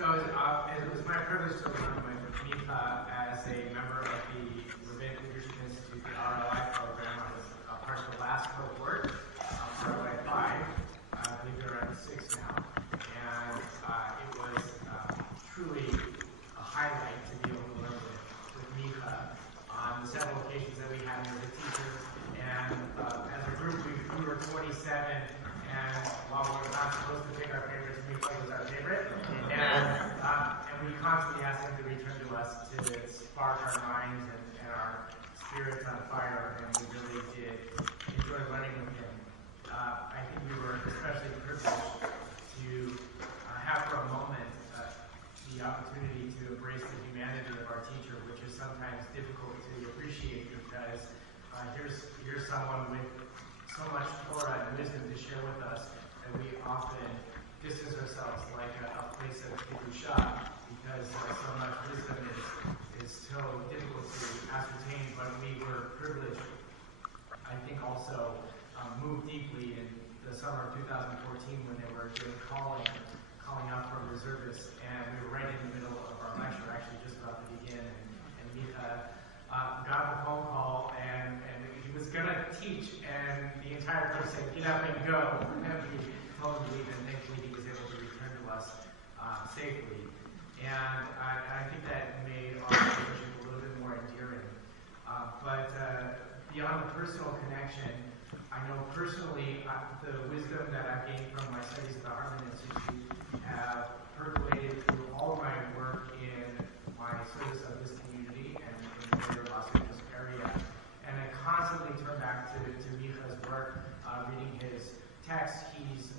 It was my privilege to learn with Micah as a member of the Rabbinic Leadership Institute, the RLI program. I was a part of the last cohort, RLI 5. I believe they're around 6 now. And it was truly a highlight to be able to learn with Micah on the several occasions that we had him as a teacher. And as a group, we were 27. And while we were not supposed to pick our favorites, Micah was our favorite. And we constantly asked him to return to us to spark our minds and our spirits on fire, and we really did enjoy learning with him. I think we were especially privileged to have for a moment the opportunity to embrace the humanity of our teacher, which is sometimes difficult to appreciate because here's someone with so much Torah and wisdom to share with us that we often distance ourselves like a place of kedusha because so much wisdom is so difficult to ascertain. But we were privileged, I think, also moved deeply in the summer of 2014 when they were doing calling out for reservists, and we were right in the middle of our lecture, actually just about to begin, and Micah got the phone call and he was going to teach, and the entire group said, "Get up and go." And we told him to leave, and thankfully he was able to return to us safely. And I think that made our relationship a little bit more endearing. But beyond the personal connection, I know personally the wisdom that I've gained from my studies at the Hartman Institute have percolated through all of my work in my service of this community and in the greater Los Angeles area. And I constantly turn back to Micah's work, reading his text. He's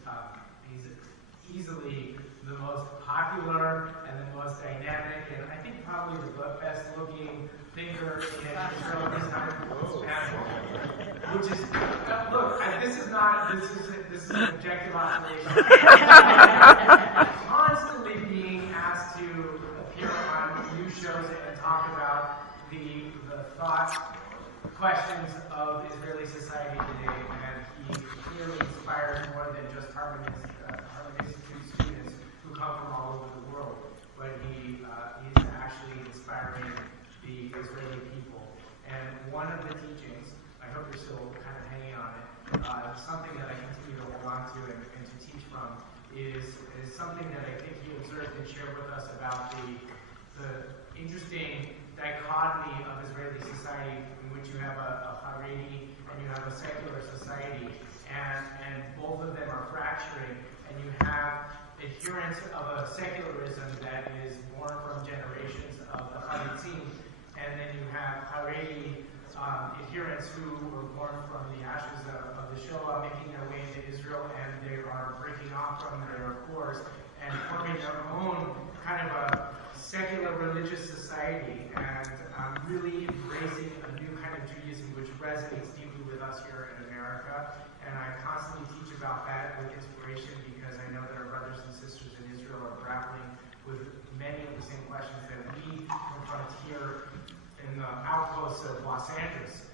easily the most popular and the most dynamic, and I think probably the best looking thinker in Israel this time, which is this is an objective observation. Constantly being asked to appear on new shows and talk about the thought questions of Israeli society today, and he clearly inspires more than just Hartman Institute students who come from all over the world, but he's actually inspiring the Israeli people. And one of the teachings, I hope you're still kind of hanging on it, something that I continue to hold on to and to teach from is something that I think he observed and shared with us about the interesting dichotomy of Israeli society in which you have a Haredi and you have a secular society, and both of them are fracturing, and you have adherents of a secularism that is born from generations of the Haredim, and then you have Haredi adherents who were born from the ashes of the Shoah, making their way into Israel, and they are breaking off from their cores and forming their own kind of a secular religious society, and really embracing a new kind of Judaism which resonates deeply with us here in America. And I constantly teach about that with inspiration because I know that our brothers and sisters in Israel are grappling with many of the same questions that we confront here in the outposts of Los Angeles,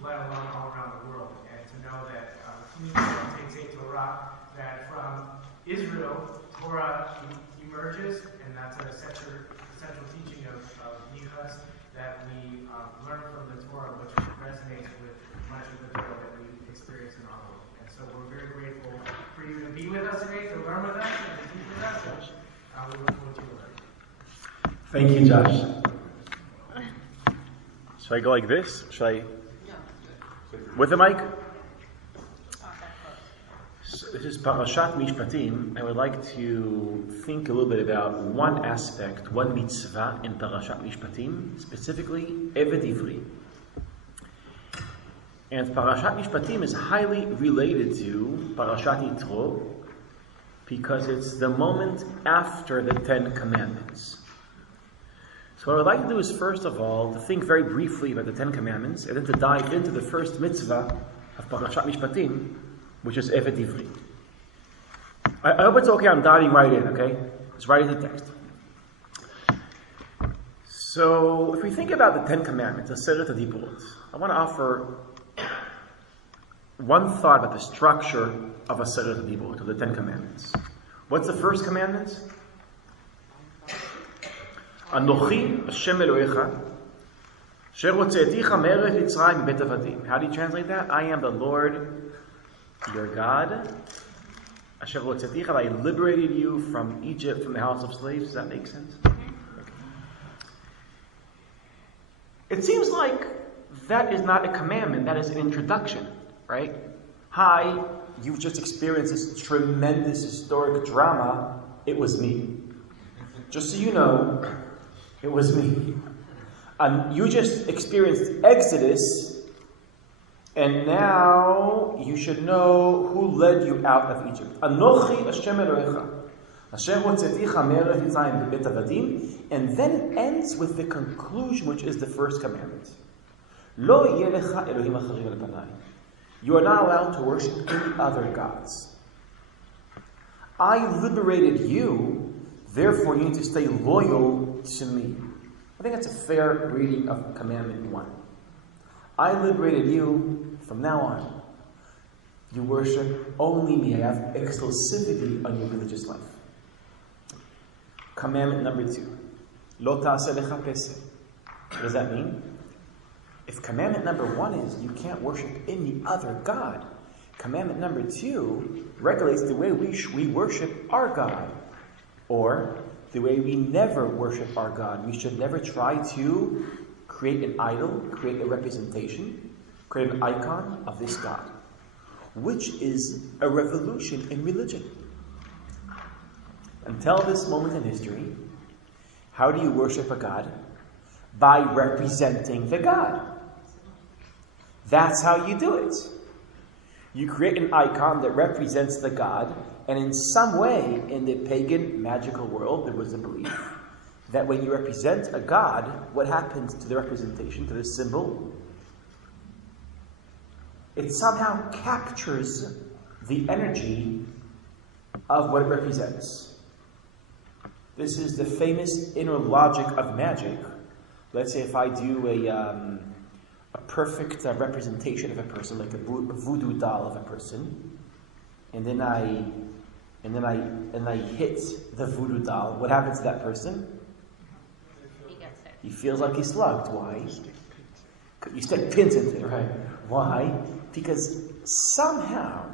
let alone all around the world. And to know that Torah, that from Israel, Torah emerges, and that's an essential teaching of Micah's, that we learn from the Torah, which resonates with much of the Torah that we experience in our world. And so we're very grateful for you to be with us today, to learn with us, and to teach with us. We look forward to learning. Thank you, Josh. Should I go like this? Should I? With the mic? So this is Parashat Mishpatim. I would like to think a little bit about one aspect, one mitzvah in Parashat Mishpatim, specifically Eved Ivri. And Parashat Mishpatim is highly related to Parashat Yitro because it's the moment after the 10 Commandments. So what I would like to do is, first of all, to think very briefly about the 10 Commandments, and then to dive into the first mitzvah of Parashat Mishpatim, which is Eved Ivri. I hope it's okay, I'm diving right in, okay? Just right into the text. So, if we think about the 10 Commandments, the Seder Tadibot, I want to offer one thought about the structure of a Seder Tadibot, of the 10 Commandments. What's the first commandment? Anochi Hashem Elohecha, Asher hotzeiticha me'eretz Mitzrayim מבית עבדים. How do you translate that? I am the Lord, your God. Asher hotzeiticha, I liberated you from Egypt, from the house of slaves. Does that make sense? Okay. It seems like that is not a commandment, that is an introduction, right? Hi, you've just experienced this tremendous historic drama. It was me. Just so you know, it was me. You just experienced Exodus, and now you should know who led you out of Egypt. Anochi Hashem Elohecha, Asher hotzeticha me'eretz Mitzrayim bebet avadim, and then it ends with the conclusion, which is the first commandment. Lo yeh lecha Elohim acharim al panai. You are not allowed to worship any other gods. I liberated you, therefore you need to stay loyal to me. I think that's a fair reading of Commandment 1. I liberated you. From now on, you worship only me. I have exclusivity on your religious life. Commandment number 2. Lo ta'aseh lecha peseh. What does that mean? If commandment number 1 is you can't worship any other God, commandment number 2 regulates the way we worship our God. Or the way we never worship our God. We should never try to create an idol, create a representation, create an icon of this God, which is a revolution in religion. Until this moment in history, how do you worship a God? By representing the God. That's how you do it. You create an icon that represents the God, and in some way, in the pagan magical world, there was a belief that when you represent a God, what happens to the representation, to the symbol? It somehow captures the energy of what it represents. This is the famous inner logic of magic. Let's say if I do a perfect representation of a person, like a voodoo doll of a person, and then I hit the voodoo doll, what happens to that person? He gets it. He feels like he's slugged. Why? You stick pins into it, right? Why? Because somehow,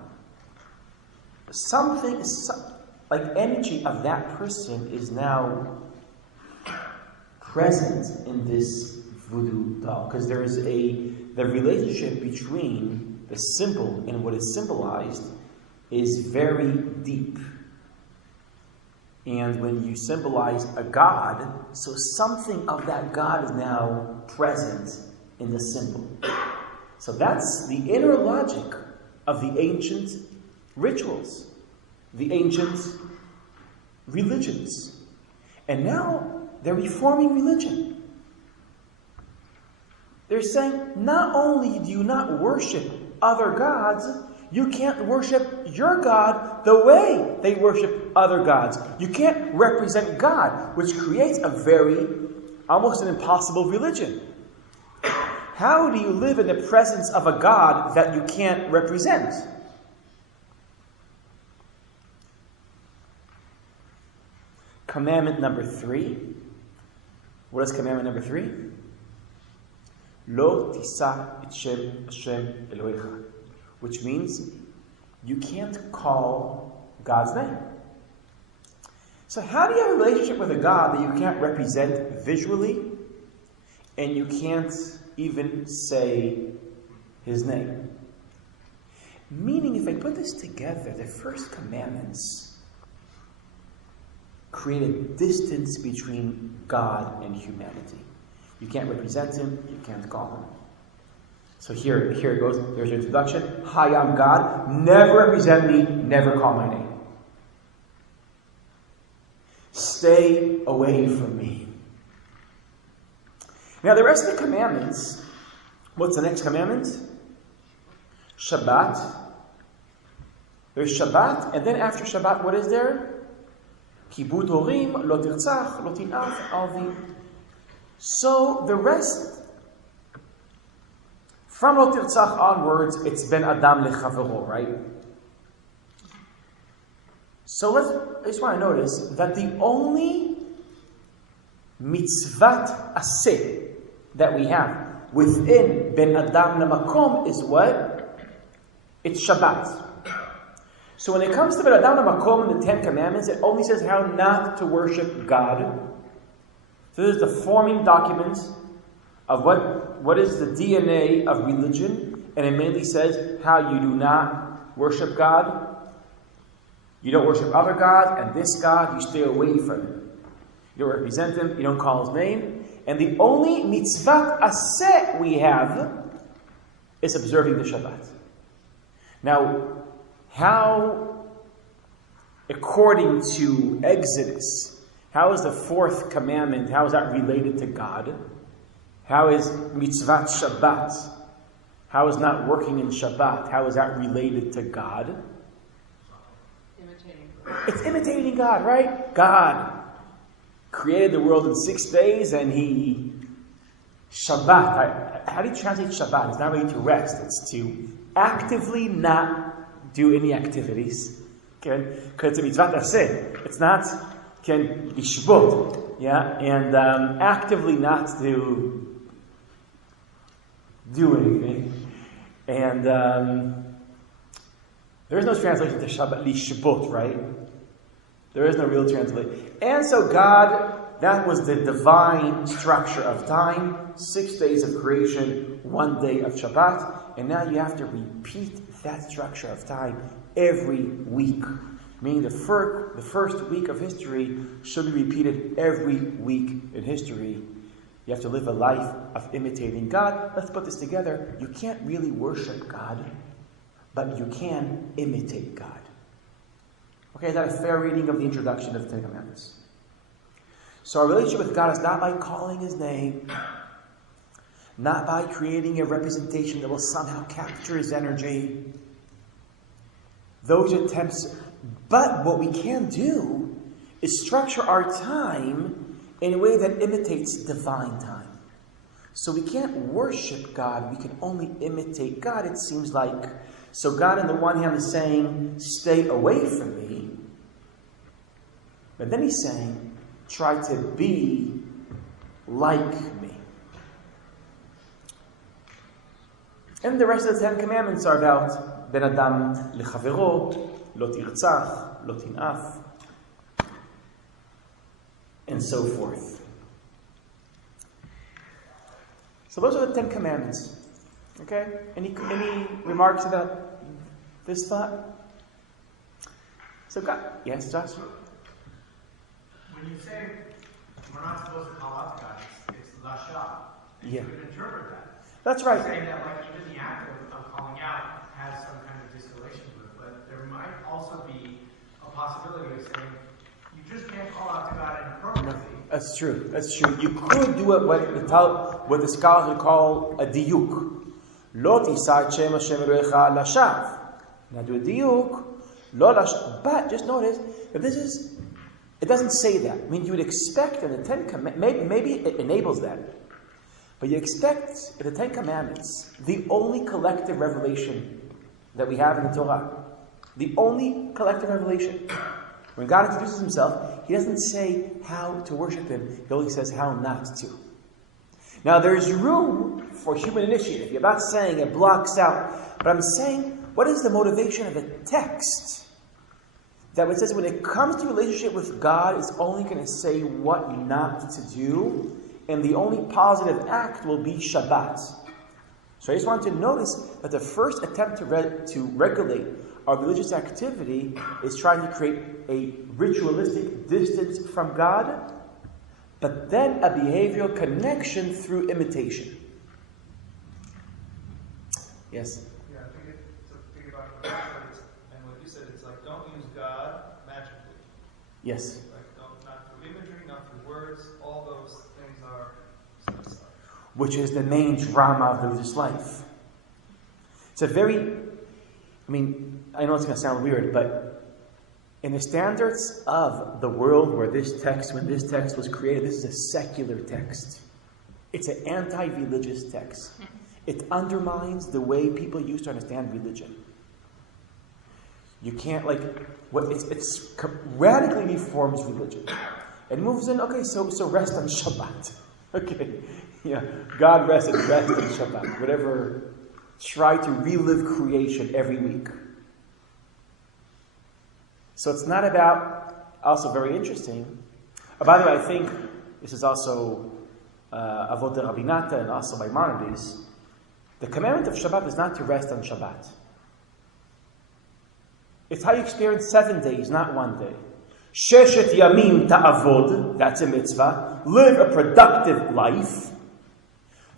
like energy of that person is now present in this voodoo doll. Because there is the relationship between the symbol and what is symbolized is very deep. And when you symbolize a God, so something of that God is now present in the symbol. So that's the inner logic of the ancient rituals, the ancient religions. And now they're reforming religion. They're saying, not only do you not worship other gods, you can't worship your God the way they worship other gods. You can't represent God, which creates almost an impossible religion. How do you live in the presence of a God that you can't represent? Commandment number 3. What is commandment number 3? Lo tisa et shem Hashem Elohecha. Which means you can't call God's name. So how do you have a relationship with a God that you can't represent visually, and you can't even say his name? Meaning, if I put this together, the first commandments create a distance between God and humanity. You can't represent him, you can't call him. So here it goes. There's your introduction. Hi, I'm God. Never represent me. Never call my name. Stay away from me. Now, the rest of the commandments. What's the next commandment? Shabbat. There's Shabbat, and then after Shabbat, what is there? Kibud horim, lo tirtzach, lo tin'af, alvi. So the rest. From Lo Tirtzach onwards, it's Ben Adam Lechavero, right? So I just want to notice that the only mitzvat aseh that we have within ben adam lemakom is what? It's Shabbat. So when it comes to ben adam lemakom in the Ten Commandments, it only says how not to worship God. So this is the forming document of what is the DNA of religion, and it mainly says how you do not worship God. You don't worship other gods, and this God, you stay away from him. You don't represent him, you don't call his name. And the only mitzvah aseh we have is observing the Shabbat. Now, how, according to Exodus, how is the fourth commandment, how is that related to God? How is mitzvah Shabbat? How is not working in Shabbat? How is that related to God? It's imitating God, right? God created the world in 6 days and he... Shabbat. How do you translate Shabbat? It's not really to rest. It's to actively not do any activities. Okay? Because it's a mitzvah aseh. It's not lishbot. Yeah? And actively not to do anything. And there is no translation to Shabbat, lishbot, right? There is no real translation. And so God, that was the divine structure of time. 6 days of creation, 1 day of Shabbat. And now you have to repeat that structure of time every week. Meaning the first week of history should be repeated every week in history. You have to live a life of imitating God. Let's put this together. You can't really worship God, but you can imitate God. Okay, is that a fair reading of the introduction of the Ten Commandments? So our relationship with God is not by calling his name, not by creating a representation that will somehow capture his energy. Those attempts, but what we can do is structure our time in a way that imitates divine time. So we can't worship God, we can only imitate God, it seems like. So God on the one hand is saying, stay away from me. But then he's saying, try to be like me. And the rest of the 10 Commandments are about Ben Adam lechavero, lo tirtzach, lo tin'af, and so forth. So those are the 10 Commandments. Okay? Any remarks about this thought? So God, yes, Josh? When you say we're not supposed to call out to God, it's lasha. Yeah. You could interpret that. That's right. Saying that like even the act of calling out has some kind of distillation to it, but there might also be a possibility of saying you just can't call out to God inappropriately. That's true. That's true. You could do it what the scholars would call a diuk. Lo tisad shem Hashem Elohecha lashav. Now do a diuk, lo lashav. But just notice that it doesn't say that. I mean, you would expect in the 10 Commandments, maybe it enables that. But you expect in the 10 Commandments, the only collective revelation that we have in the Torah, the only collective revelation. When God introduces himself, he doesn't say how to worship him. He only says how not to. Now, there's room for human initiative. You're not saying it blocks out. But I'm saying, what is the motivation of a text that says when it comes to relationship with God, it's only going to say what not to do, and the only positive act will be Shabbat. So I just want to notice that the first attempt to regulate our religious activity is trying to create a ritualistic distance from God, but then a behavioral connection through imitation. Yes? Yeah, think about it. And what you said, it's like, don't use God magically. Yes. Like, not through imagery, not through words. All those things are set aside. Which is the main drama of the religious life. It's a very, I know it's going to sound weird, but in the standards of the world when this text was created, this is a secular text. It's an anti-religious text. It undermines the way people used to understand religion. You can't, it radically reforms religion. It moves in, okay, so rest on Shabbat. Okay, yeah, God rested, rest on Shabbat. Whatever, try to relive creation every week. So it's not about, also very interesting. By the way, I think this is also Avot Rabinata and also Maimonides. The commandment of Shabbat is not to rest on Shabbat. It's how you experience 7 days, not 1 day. Sheshet Yamim Ta'avod, that's a mitzvah. Live a productive life.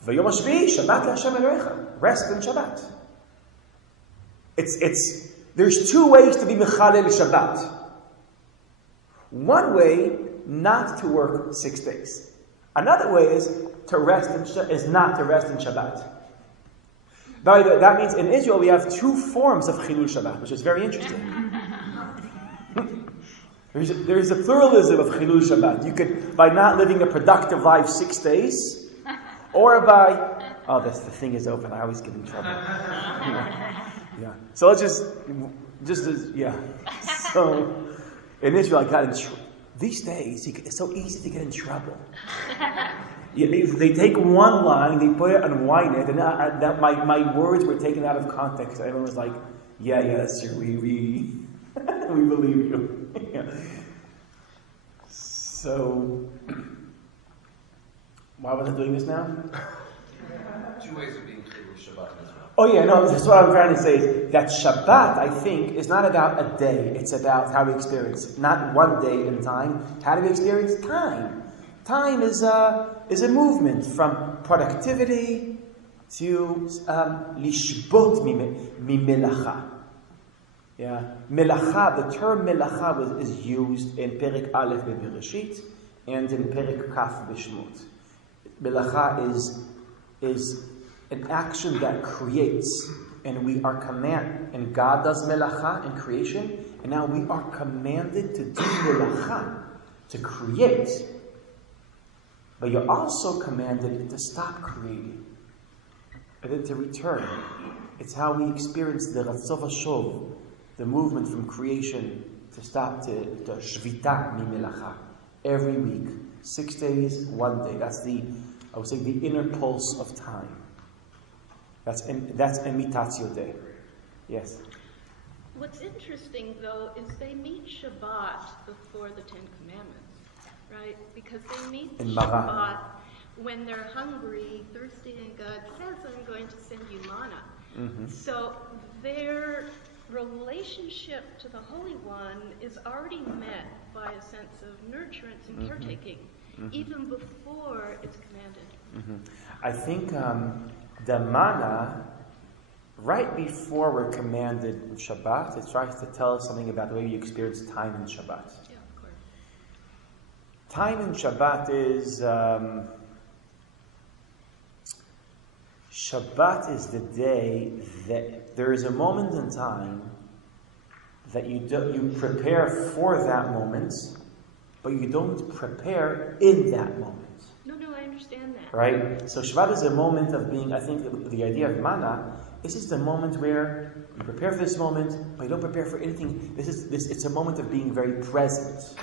V'yom HaShvi'i, Shabbat LaHashem Elohecha. Rest on Shabbat. There's 2 ways to be Mechalel Shabbat. One way, not to work 6 days. Another way is not to rest in Shabbat. By the way, that means in Israel we have 2 forms of Chilul Shabbat, which is very interesting. There's a pluralism of Chilul Shabbat. You could, by not living a productive life 6 days, or by, the thing is open, I always get in trouble. Yeah. So let's So, in Israel I got in trouble. These days, it's so easy to get in trouble. They take one line, they put it on Ynet, and my words were taken out of context. Everyone was like, yeah, that's true. We believe you. Yeah. So, why was I doing this now? 2 ways of being Chilul Shabbat as well. Oh yeah, no, that's what I'm trying to say is that Shabbat, I think, is not about a day. It's about how we experience it. Not 1 day in time. How do we experience time? Time is a movement from productivity to lishbot mimelacha. Yeah, melacha. The term melacha is used in Perek Aleph b'Bereshit and in Perek Kaf b'Shmot. Melacha is an action that creates, and we are and God does melacha in creation, and now we are commanded to do melacha, to create. But you're also commanded to stop creating, and then to return. It's how we experience the Ratzov HaShov, the movement from creation to stop to Shvita Mimelacha. Every week, 6 days, 1 day. That's the inner pulse of time. That's Imitatio Day. Yes? What's interesting, though, is they meet Shabbat before the 10 Commandments, right? Because they meet Shabbat when they're hungry, thirsty, and God says, I'm going to send you manna. Mm-hmm. So their relationship to the Holy One is already met by a sense of nurturance and caretaking, even before it's commanded. Mm-hmm. I think the manna, right before we're commanded in Shabbat, it tries to tell us something about the way we experience time in Shabbat. Yeah, of course. Time in Shabbat is... Shabbat is the day that there is a moment in time that you prepare for that moment, but you don't prepare in that moment. No, I understand that. Right? So Shabbat is a moment of being, I think the idea of manna, this is the moment where you prepare for this moment, but you don't prepare for anything. It's a moment of being very present.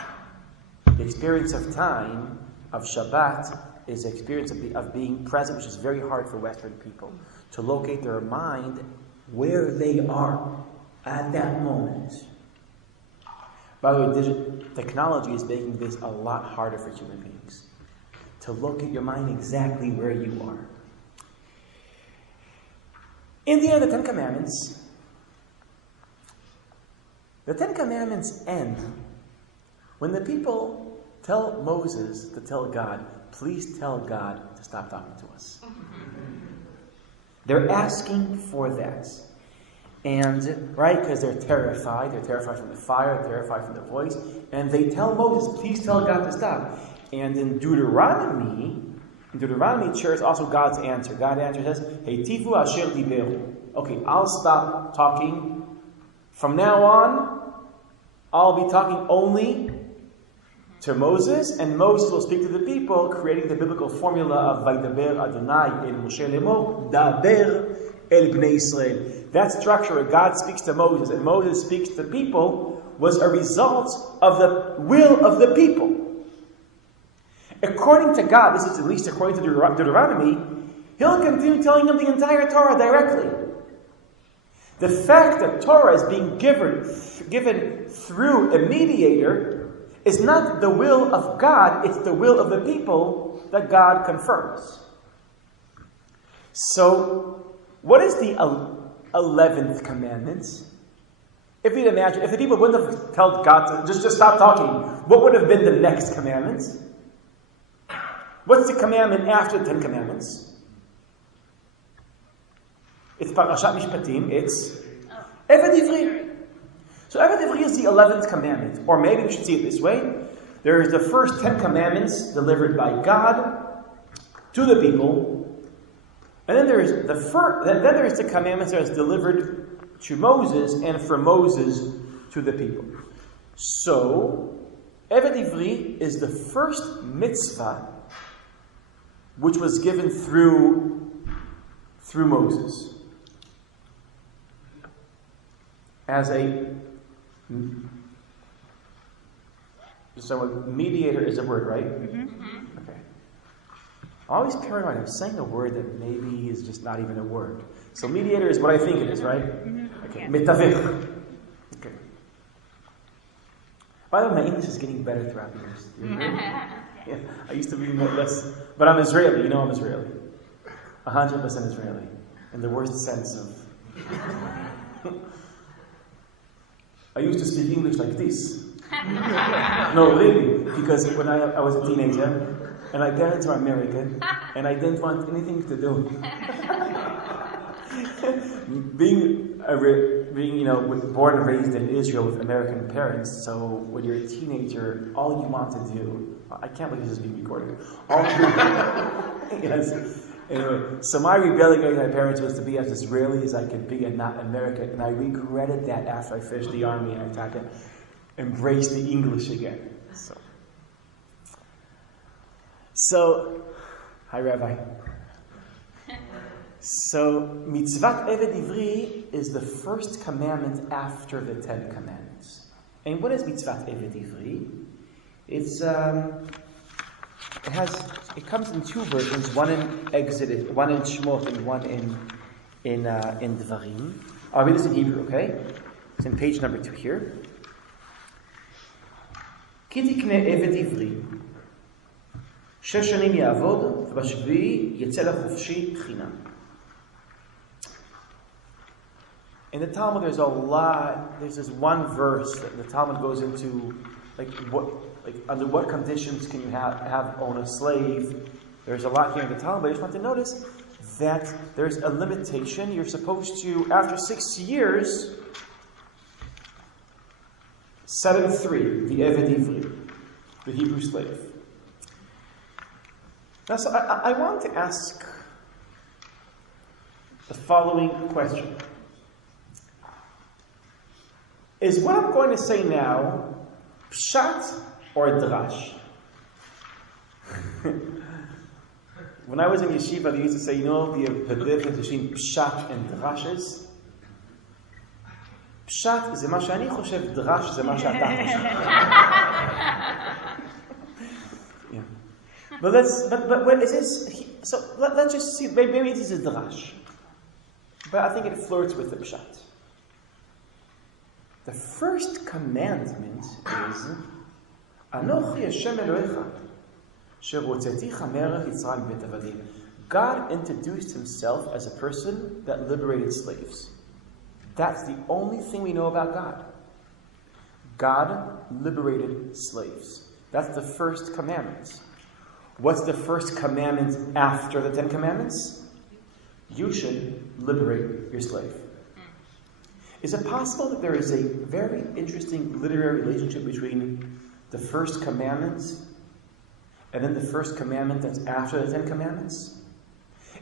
The experience of time, of Shabbat, is the experience of being present, which is very hard for Western people, to locate their mind where they are at that moment. By the way, technology is making this a lot harder for human beings, to locate your mind exactly where you are. In the end of the 10 Commandments, the 10 Commandments end when the people tell Moses to tell God, please tell God to stop talking to us. They're asking for that. And, right, because they're terrified from the fire, they're terrified from the voice, and they tell Moses, please tell God to stop. And in Deuteronomy, shares also God's answer. God's answer says, Heitivu asher diberu. Okay, I'll stop talking. From now on, I'll be talking only to Moses, and Moses will speak to the people, creating the biblical formula of Vaydaber Adonai el Moshe Lemor, Daber el Bnei Israel. That structure where God speaks to Moses and Moses speaks to people was a result of the will of the people. according to God, this is at least according to Deuteronomy, he'll continue telling them the entire Torah directly. The fact that Torah is being given through a mediator is not the will of God, it's the will of the people that God confirms. So, what is the 11th commandment? If you'd imagine, if the people wouldn't have told God to just stop talking, what would have been the next commandment? What's the commandment after the 10 Commandments? It's Parashat Mishpatim, it's Eved Ivri. So Eved Ivri is the 11th commandment. Or maybe we should see it this way. There is the first 10 commandments delivered by God to the people. And then there is the commandments that is delivered to Moses and from Moses to the people. So, Eved Ivri is the first mitzvah which was given through Moses. As a mediator is a word, right? Mm-hmm. Okay. I'm always paranoid. I'm saying a word that maybe is just not even a word. So mediator is what I think it is, right? Mm-hmm. Okay. Metavich. Okay. By the way, my English is getting better throughout the years. Yeah, I used to be more less, but I'm Israeli. You know I'm Israeli. 100% Israeli, in the worst sense of. I used to speak English like this. No, really, because when I was a teenager, and my parents were American, and I didn't want anything to do. being born and raised in Israel with American parents, so when you're a teenager, all you want to do, I can't believe this is being recorded. Yes. Anyway, so my rebellion against my parents was to be as Israeli as I could be and not American, and I regretted that after I finished the army and I embraced the English again. So, hi Rabbi. So, Mitzvat Eved Ivri is the first commandment after the 10 Commandments. And what is Mitzvat Eved Ivri? It comes in two versions, one in Exodus, one in Shemot, and one in Dvarim. I'll read this in Hebrew, okay? It's in page number 2 here. Ki tikne Eved Ivri, 6 שנים יעבוד, ובשביעי יצא לחופשי חינם. In the Talmud, there's this one verse that the Talmud goes into, under what conditions can you own a slave? There's a lot here in the Talmud, but I just want to notice that there's a limitation. You're supposed to, after 6 years, set him free, the Eved Ivri, the Hebrew slave. Now, so I want to ask the following question. Is what I'm going to say now pshat or drash? When I was in yeshiva, they used to say, you know, the difference between pshat and drash is? Pshat זה מה שאני חושב, drash זה מה שאתה חושב. Yeah. But what is this? So let's just see. Maybe this is a drash, but I think it flirts with the pshat. The first commandment is Anochi Hashem Elohecha sherotzeticha merech Yitzran b'beit avadim. God introduced himself as a person that liberated slaves. That's the only thing we know about God. God liberated slaves. That's the first commandment. What's the first commandment after the 10 Commandments? You should liberate your slave. Is it possible that there is a very interesting literary relationship between the first commandment and then the first commandment that's after the 10 Commandments?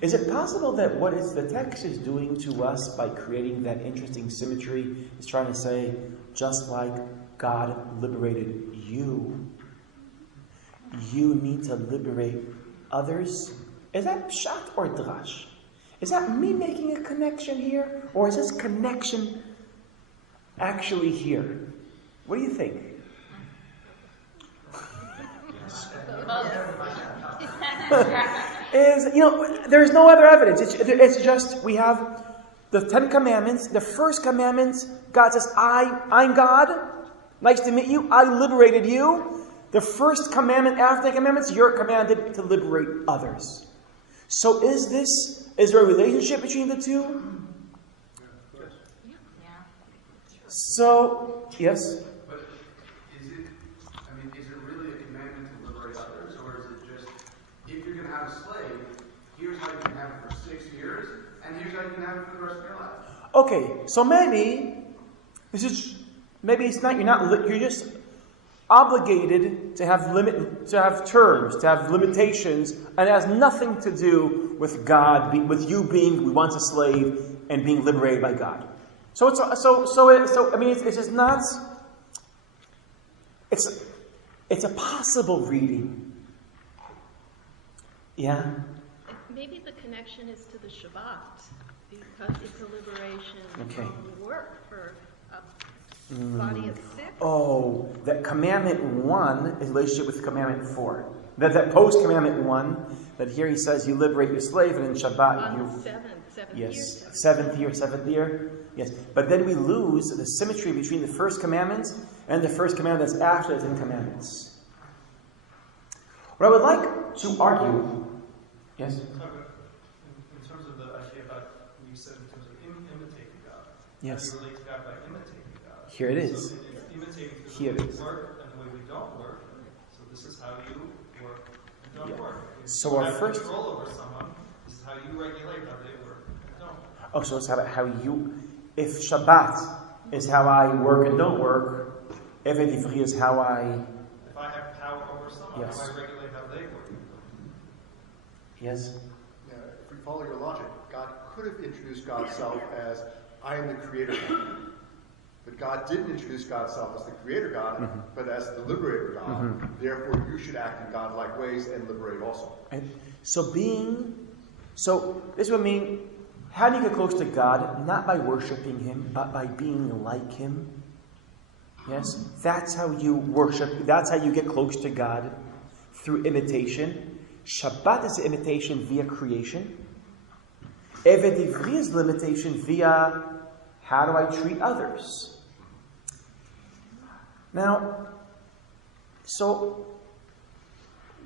Is it possible that what the text is doing to us by creating that interesting symmetry is trying to say, just like God liberated you, you need to liberate others? Is that pshat or drash? Is that me making a connection here? Or is this connection actually here? What do you think? is, there's no other evidence. It's just, we have the 10 Commandments. The first commandment, God says, I'm God. Nice to meet you. I liberated you. The first commandment after the commandments, you're commanded to liberate others. So is there a relationship between the two? So, yes? But is it really a commandment to liberate others, or is it just, if you're going to have a slave, here's how you can have it for 6 years, and here's how you can have it for the rest of your life? Okay, so maybe it's not, you're just obligated to have terms, to have limitations, and it has nothing to do with God, with you being once a slave and being liberated by God. So it's just not. It's a possible reading. Yeah. Maybe the connection is to the Shabbat because it's a liberation from work for a body of 6. Oh, that commandment 1 is relationship with commandment 4. That post commandment 1, that here he says you liberate your slave, and in Shabbat on the seventh year. Yes, but then we lose the symmetry between the first commandment and the first commandment that's after the 10 commandments. What I would like to argue, yes. In terms of the idea about what you said in terms of imitating God. Yes. How do you relate to God by imitating God? Here it is. So it's imitating the Here way it is. we work and the way we don't work. So this is how you work and don't work. If So you our have first control over someone, this is how you regulate how they work and don't. Oh, so it's how you. If Shabbat is how I work and don't work, Evet Ivri is how I. If I have power over someone, Yes. how I regulate how they work. Yes. Yeah, if we follow your logic, God could have introduced God's self as, I am the creator God. But God didn't introduce God's self as the creator God, but as the liberator God. Therefore, you should act in God-like ways and liberate also. And so this would mean, how do you get close to God? Not by worshiping Him, but by being like Him. Yes? That's how you worship. That's how you get close to God, through imitation. Shabbat is imitation via creation. Evet Ivri is limitation via how do I treat others. Now, so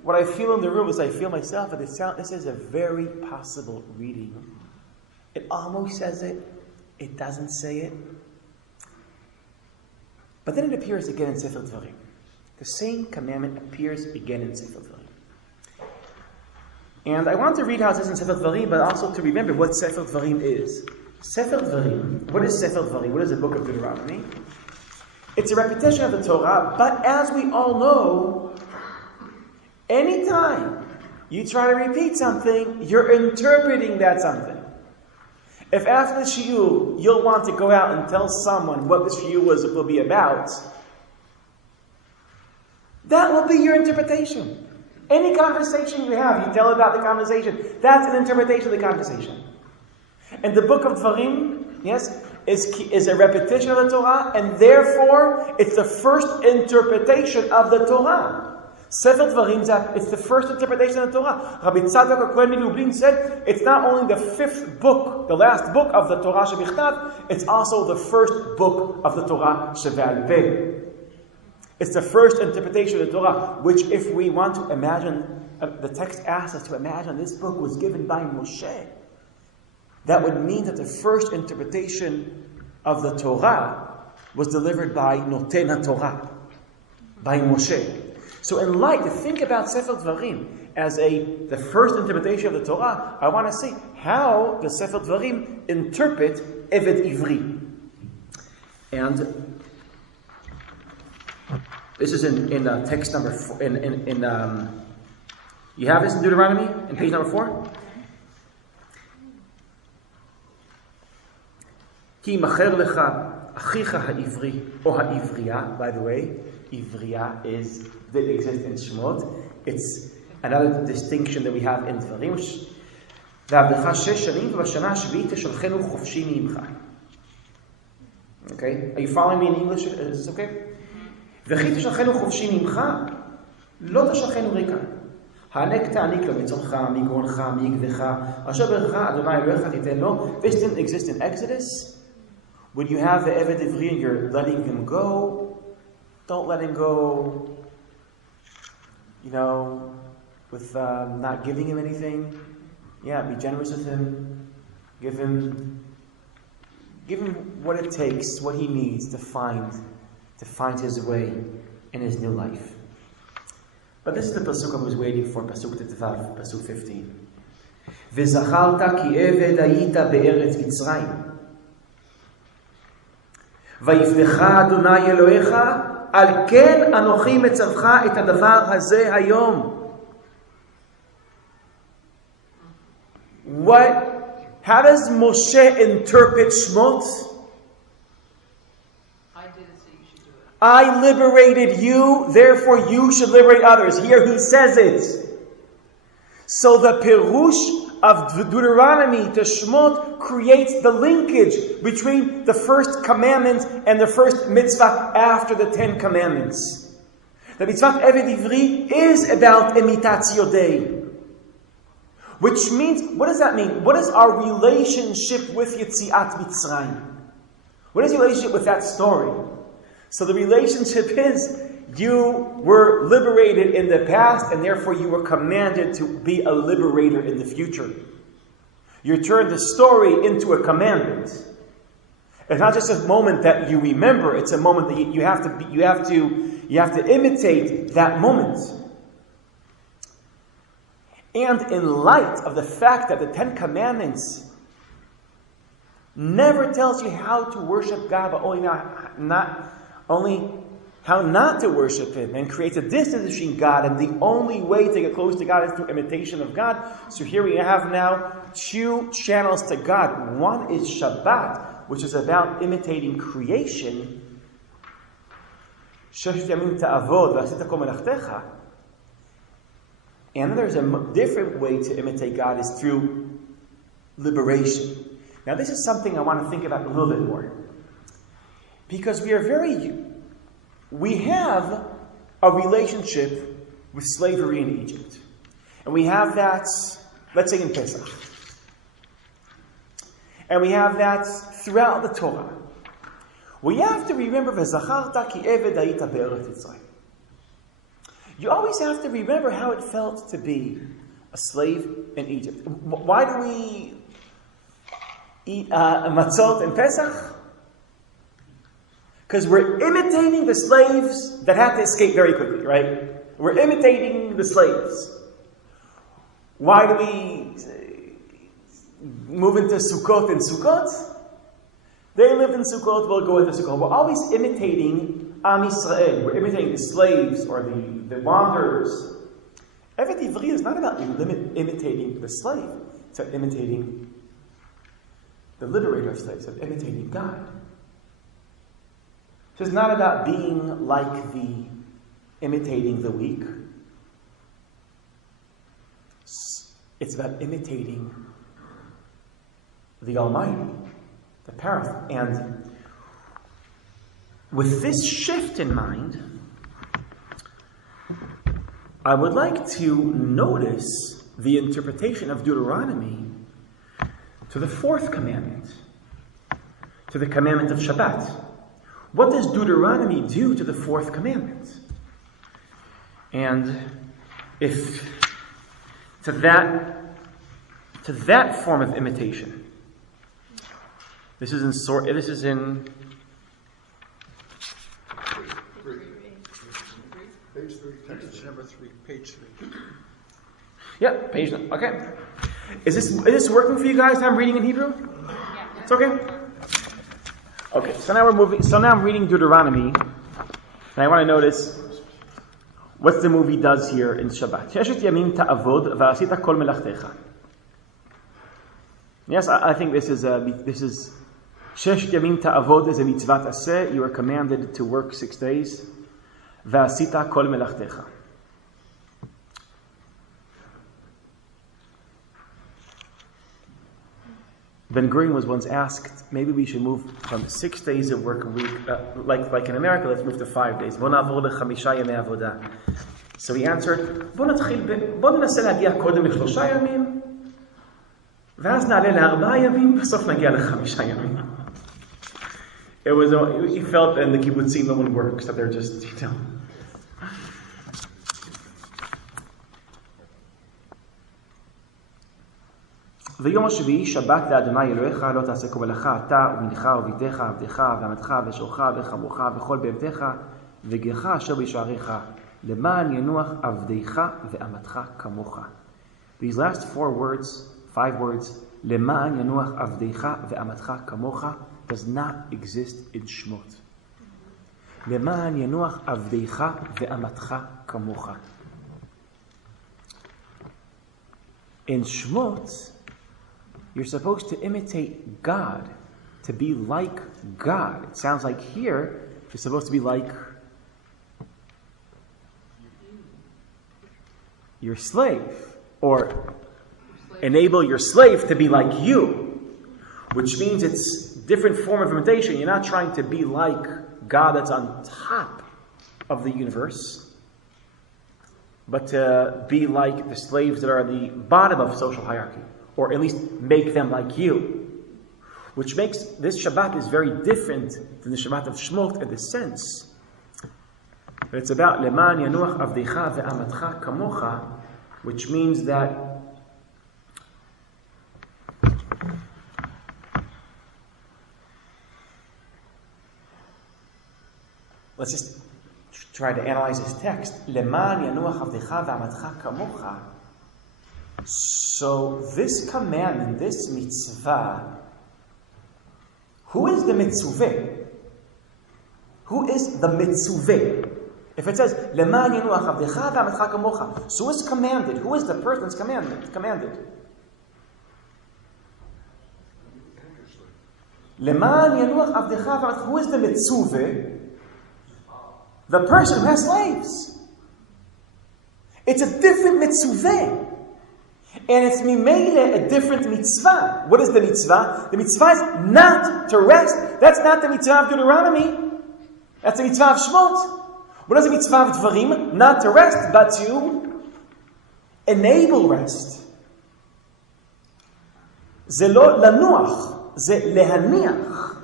what I feel in the room is I feel myself, but this is a very possible reading. It almost says it. It doesn't say it. But then it appears again in Sefer Dvarim. The same commandment appears again in Sefer Dvarim. And I want to read how it says in Sefer Dvarim, but also to remember what Sefer Dvarim is. Sefer Dvarim, what is Sefer Dvarim? What is the book of Deuteronomy? It's a repetition of the Torah, but as we all know, anytime you try to repeat something, you're interpreting that something. If after the shiur you'll want to go out and tell someone what the shiur will be about, that will be your interpretation. Any conversation you have, you tell about the conversation. That's an interpretation of the conversation. And the book of Dvarim, yes, is a repetition of the Torah, and therefore it's the first interpretation of the Torah. Sefer Dvarim, it's the first interpretation of the Torah. Rabbi Tzadok HaKohen Lublin said it's not only the 5th book, the last book of the Torah Shebichtav, it's also the first book of the Torah Shebe'al Peh. It's the first interpretation of the Torah, which if we want to imagine, the text asks us to imagine this book was given by Moshe. That would mean that the first interpretation of the Torah was delivered by Noten HaTorah, by Moshe. So in light, to think about Sefer Dvarim as the first interpretation of the Torah, I want to see how does Sefer Dvarim interpret Evet Ivri. And this is in text number 4. You have this in Deuteronomy, in page number 4? Ki macher lecha achicha ha'ivri, or ha'ivriya, by the way. Ivriya that exists in Shemot. It's another distinction that we have in Dvarim. ועבדך 6 שנים ובשנה השביעית תשלחנו חופשי מעמך. Okay? Are you following me in English? Is this okay? וכי תשלחנו חופשי ממך, לא תשלחנו ריקה. This didn't exist in Exodus. When you have the Eved Ivri and you're letting him go, don't let him go, with not giving him anything. Yeah, be generous with him. Give him what it takes, what he needs to find his way in his new life. But this is the pasuk I was waiting for, pasuk Tetvav, pasuk 15. V'zacharta ki eved hayita be'eretz Mitzrayim. ויפתחה אדוני אלוהיך, על כן אנוכי מצווך את הדבר הזה היום. How does Moshe interpret Shmot? I did it, so you should do it. I liberated you, therefore you should liberate others. Here he says it. So the Pirush of Deuteronomy to Shmot creates the linkage between the first commandment and the first mitzvah after the 10 commandments. The mitzvah Eved Ivri is about Emitat Yodei. Which means, what does that mean? What is our relationship with Yetziat Mitzrayim? What is your relationship with that story? So the relationship is, you were liberated in the past, and therefore you were commanded to be a liberator in the future. You turn the story into a commandment. It's not just a moment that you remember; it's a moment that you have to imitate that moment. And in light of the fact that the 10 Commandments never tells you how to worship God, but only how not to worship Him, and creates a distance between God, and the only way to get close to God is through imitation of God. So here we have now 2 channels to God. One is Shabbat, which is about imitating creation. And there's a different way to imitate God is through liberation. Now this is something I want to think about a little bit more. Because we have a relationship with slavery in Egypt. And we have that, let's say in Pesach. And we have that throughout the Torah. We have to remember, V'zacharta ki eved hayita be'eretz Mitzrayim. You always have to remember how it felt to be a slave in Egypt. Why do we eat matzot in Pesach? Because we're imitating the slaves that had to escape very quickly, right? We're imitating the slaves. Why do we move into Sukkot in Sukkot? They lived in Sukkot, we'll go into Sukkot. We're always imitating Am Yisrael. We're imitating the slaves or the wanderers. Eved Ivri is not about imitating the slave. It's about imitating the liberator of slaves, of imitating God. So it's not about being like imitating the weak. It's about imitating the Almighty, the powerful. And with this shift in mind, I would like to notice the interpretation of Deuteronomy to the 4th commandment, to the commandment of Shabbat. What does Deuteronomy do to the 4th commandment? And if to that form of imitation, this is in Page 3, text number 3, page 3. Yeah, page. Okay. Is this working for you guys? I'm reading in Hebrew. Yeah. It's okay. Okay. So now we're moving. So now I'm reading Deuteronomy, and I want to notice what the movie does here in Shabbat. Sheshet yamim ta'avod v'asita kol melachtecha. Yes, I think this is Sheshet yamim ta'avod is a mitzvat aseh. You are commanded to work 6 days. V'asita kol melachtecha. Ben Gurion was once asked, maybe we should move from 6 days of work a week, like in America, let's move to 5 days. So he answered, בוא ננסה להגיע קודם ל3 ימים, ואז נעלה ל4 ימים, בסוף נגיע ל5 ימים. He felt in the kibbutzim no one works, that they're just, ויום השביעי שבת לאדוני אלוהיך לא תעשה כל מלאכה אתה ובנך וביתך עבדך ועמתך ושורך וחמורך וכל בהמתך וגרך אשר בשעריך למען ינוח עבדיך ועמתך כמוך. These last 5 words, למען ינוח עבדיך ועמתך כמוך, does not exist in Shmot. למען ינוח עבדיך ועמתך כמוך. In Shmot, you're supposed to imitate God, to be like God. It sounds like here, you're supposed to be like your slave, or enable your slave to be like you, which means it's a different form of imitation. You're not trying to be like God that's on top of the universe, but to be like the slaves that are at the bottom of social hierarchy, or at least make them like you. Which makes this Shabbat is very different than the Shabbat of Shmot in the sense that it's about Leman Yanuach Avdecha Ve'amatcha Kamocha, which means that let's just try to analyze this text. Leman Yanuach Avdecha Ve'amatcha Kamocha. So this commandment, this mitzvah, who is the mitzvah? Who is the mitzvah? If it says, Leman Yanuach Avdecha Ve'amatcha Kamocha, so who is commanded? Who is the person that's commanded? Leman Yanuach Avdecha Ve'amatcha, who is the mitzvah? The person who has slaves. It's a different mitzvah. And it's mimele, a different mitzvah. What is the mitzvah? The mitzvah is not to rest. That's not the mitzvah of Deuteronomy. That's the mitzvah of Shmot. What is the mitzvah of Dvarim? Not to rest, but to enable rest. Ze lo lanuach, ze lehaniach.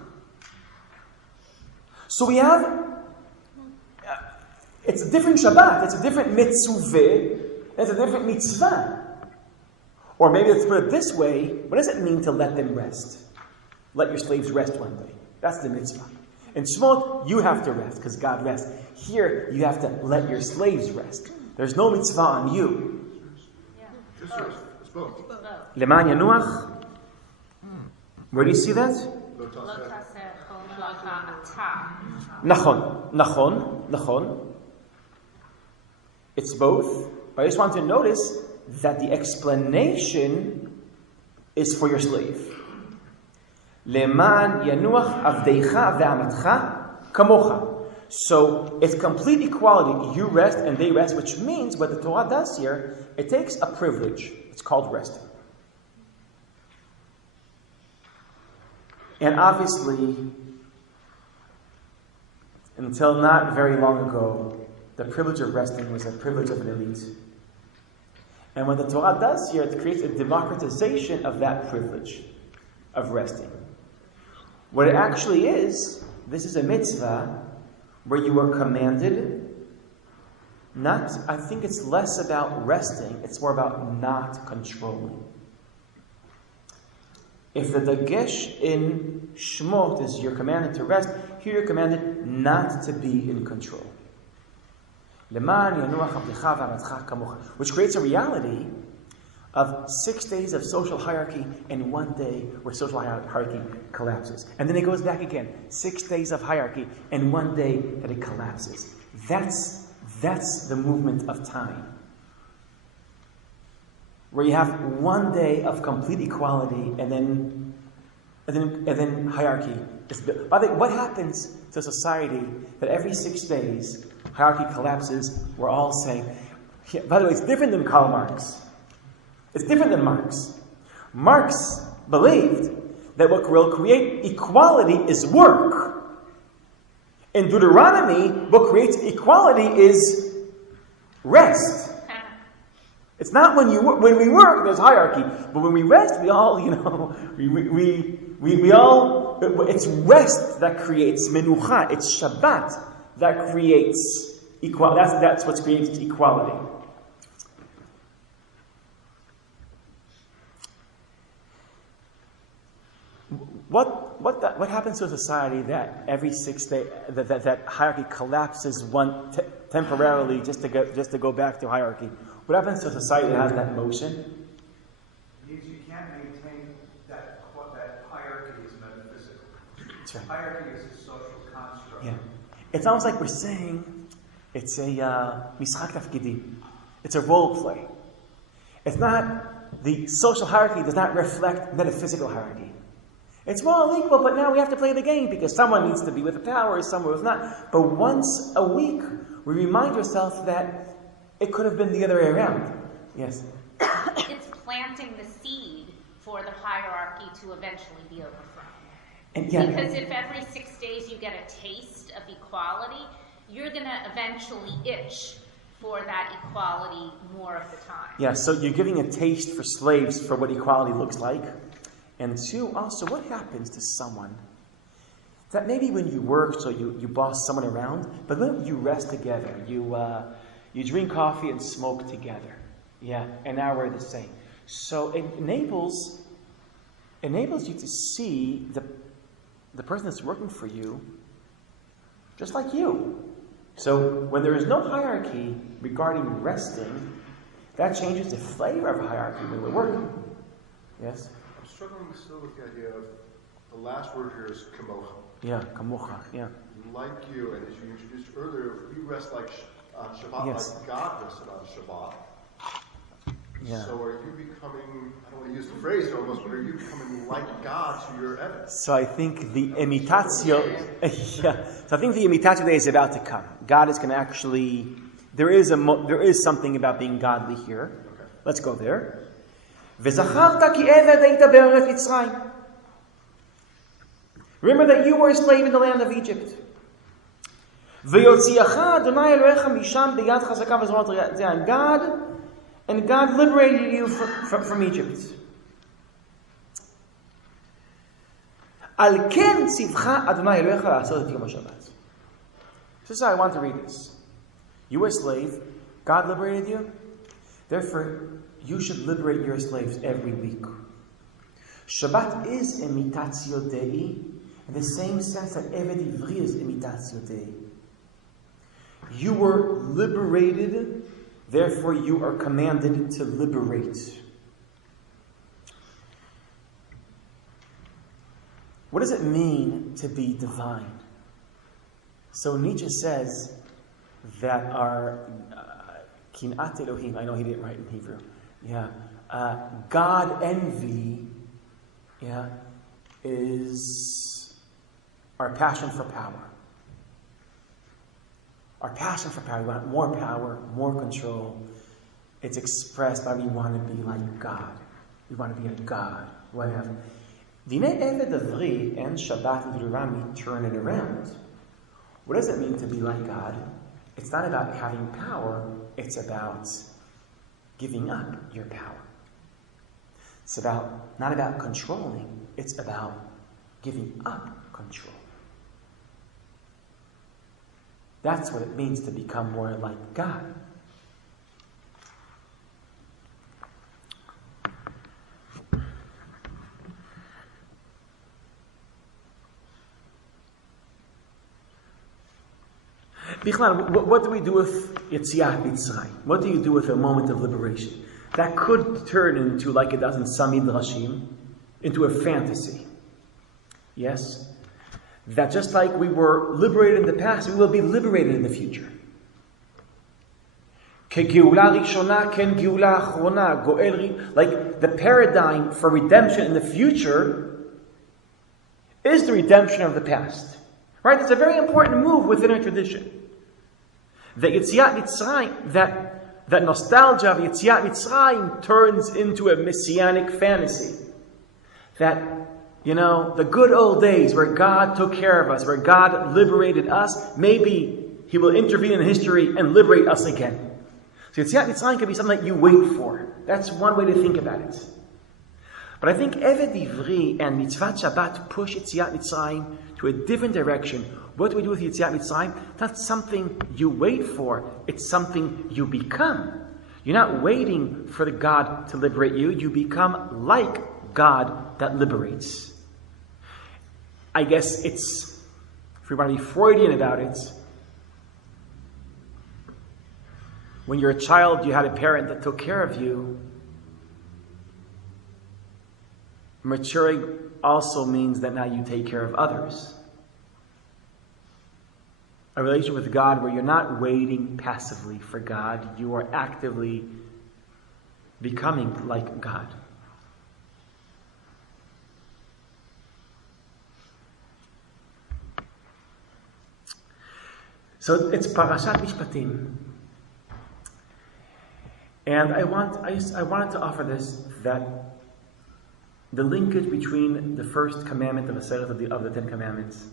So we have, it's a different Shabbat, it's a different mitzvah, it's a different mitzvah. Or maybe let's put it this way, what does it mean to let them rest? Let your slaves rest one day. That's the mitzvah. In Shmot, you have to rest, because God rests. Here, you have to let your slaves rest. There's no mitzvah on you. Leman Yanuach. Where do you see that? Nachon. It's both. But I just want to notice that the explanation is for your slave. Leman yanuach avdeicha ve'amatcha kamocha. So it's complete equality. You rest and they rest, which means what the Torah does here, it takes a privilege. It's called resting. And obviously, until not very long ago, the privilege of resting was a privilege of an elite. And what the Torah does here, it creates a democratization of that privilege of resting. What it actually is, this is a mitzvah where you are commanded not, I think it's less about resting, it's more about not controlling. If the dagesh in Shmot is you're commanded to rest, here you're commanded not to be in control. Which creates a reality of 6 days of social hierarchy and 1 day where social hierarchy collapses. And then it goes back again. 6 days of hierarchy and 1 day that it collapses. That's the movement of time. Where you have 1 day of complete equality and then hierarchy is built. By the way, what happens to a society that every 6 days hierarchy collapses? We're all saying, by the way, it's different than Karl Marx. It's different than Marx. Marx believed that what will create equality is work. In Deuteronomy, what creates equality is rest. It's not when we work, there's hierarchy. But when we rest, we all, we all, it's rest that creates menucha. It's Shabbat that creates equality. That's what creates equality. What happens to a society that every 6 days that hierarchy collapses temporarily just to go back to hierarchy? What happens to a society that has that motion? It means you can't maintain that hierarchy is metaphysical. That's right. Hierarchy is a social construct. Yeah. It's almost like we're saying it's a mishak tafkidim. It's a role play. It's not, the social hierarchy does not reflect metaphysical hierarchy. It's we're all equal, but now we have to play the game because someone needs to be with the power, someone was not. But once a week, we remind ourselves that it could have been the other way around. Yes? It's planting the seed for the hierarchy to eventually be overthrown. And yeah, because if every 6 days you get a taste of equality, you're going to eventually itch for that equality more of the time. yeah, so you're giving a taste for slaves for what equality looks like. And two, also, what happens to someone that maybe when you work, so you boss someone around, but then you rest together, you drink coffee and smoke together. Yeah, and now we're the same. So it enables you to see the person that's working for you just like you. So when there is no hierarchy regarding resting, that changes the flavor of hierarchy when we're working. Yes? I'm struggling still with the idea of the last word here is kamocha. Yeah, kamocha, yeah. Like you, and as you introduced earlier, we rest like on Shabbat, Yes. like God rested on Shabbat. Yeah. So are you becoming, I don't want to use the phrase almost, but are you becoming like God to your Eved? So I think the imitatio, yeah. So I think the imitatio day is about to come. God is going to actually, there is something about being godly here. Okay. Let's go there. V'zacharta ki eved eita be'eretz Mitzrayim. Remember that you were a slave in the land of Egypt. V'yotziacha Adonai Elohecha misham b'yad chazaka v'zrot re'ah. And God liberated you from Egypt. Al ken tzivcha Adonai Elohecha la'asot et yom HaShabbat. This is how I want to read this. You were a slave. God liberated you. Therefore, you should liberate your slaves every week. Shabbat is imitatio Dei, in the same sense that Eved Ivri is imitatio Dei. You were liberated, therefore you are commanded to liberate. What does it mean to be divine? So Nietzsche says that our kinat Elohim, I know he didn't write in Hebrew, God envy, is our passion for power. Our passion for power. We want more power, more control. It's expressed by we want to be like God. We want to be a God. We want to have Dine Eved Avri and Shabbat and Deuteronomy turn it around. What does it mean to be like God? It's not about having power. It's about giving up your power. It's not about controlling. It's about giving up control. That's what it means to become more like God. What do we do with Yetziat Mitzrayim? What do you do with a moment of liberation? That could turn into, like it does in some Midrashim, into a fantasy. Yes? That just like we were liberated in the past, we will be liberated in the future. Like the paradigm for redemption in the future is the redemption of the past. Right? It's a very important move within our tradition. The Yetziat Mitzrayim, that nostalgia of Yetziat Mitzrayim turns into a messianic fantasy. That, the good old days where God took care of us, where God liberated us, maybe He will intervene in history and liberate us again. So Yetziat Mitzrayim can be something that you wait for. That's one way to think about it. But I think Eved Ivri and Mitzvat Shabbat push Yetziat Mitzrayim to a different direction. What do we do with Yetziat Mitzrayim? It's not something you wait for. It's something you become. You're not waiting for the God to liberate you. You become like God that liberates. I guess it's, if we want to be Freudian about it, when you're a child, you had a parent that took care of you. Maturing also means that now you take care of others. A relationship with God where you're not waiting passively for God, you are actively becoming like God. So it's Parashat Mishpatim. And I wanted to offer this, that the linkage between the first commandment of the Ten Commandments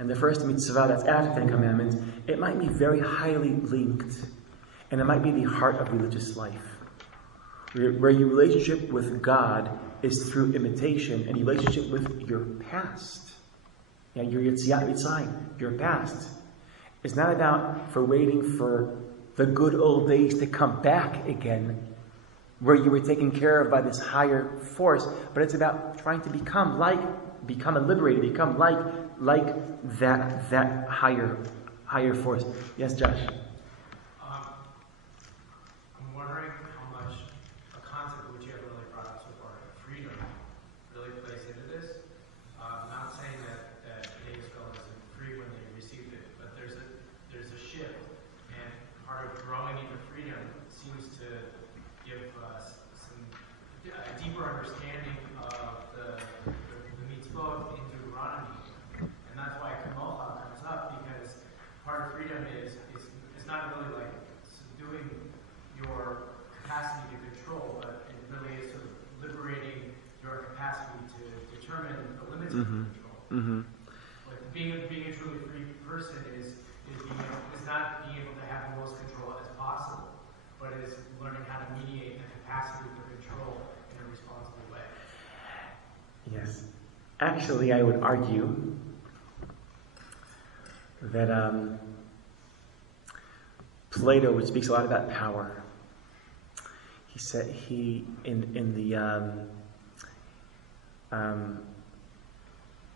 and the first mitzvah that's after the Ten Commandments, it might be very highly linked, and it might be the heart of religious life, where your relationship with God is through imitation, and your relationship with your past, your Yetziat Mitzrayim, your past, is not about waiting for the good old days to come back again, where you were taken care of by this higher force, but it's about trying to become a liberator, become like that higher force. Yes, Josh? I'm wondering how much a concept which you haven't really brought up so far, freedom, really plays into this. Not saying that Israel isn't free when they received it, but there's a shift, and part of growing into freedom seems to give us a deeper understanding of the mitzvot in Deuteronomy. And that's why Kamocha comes up, because part of freedom is not really like subduing your capacity to control, but it really is sort of liberating your capacity to determine the limits of control. Mm-hmm. Like being a truly free person is not being able to have the most control as possible, but is learning how to mediate the capacity for control in a responsible way. Yes. Actually, I would argue that Plato, which speaks a lot about power, he said in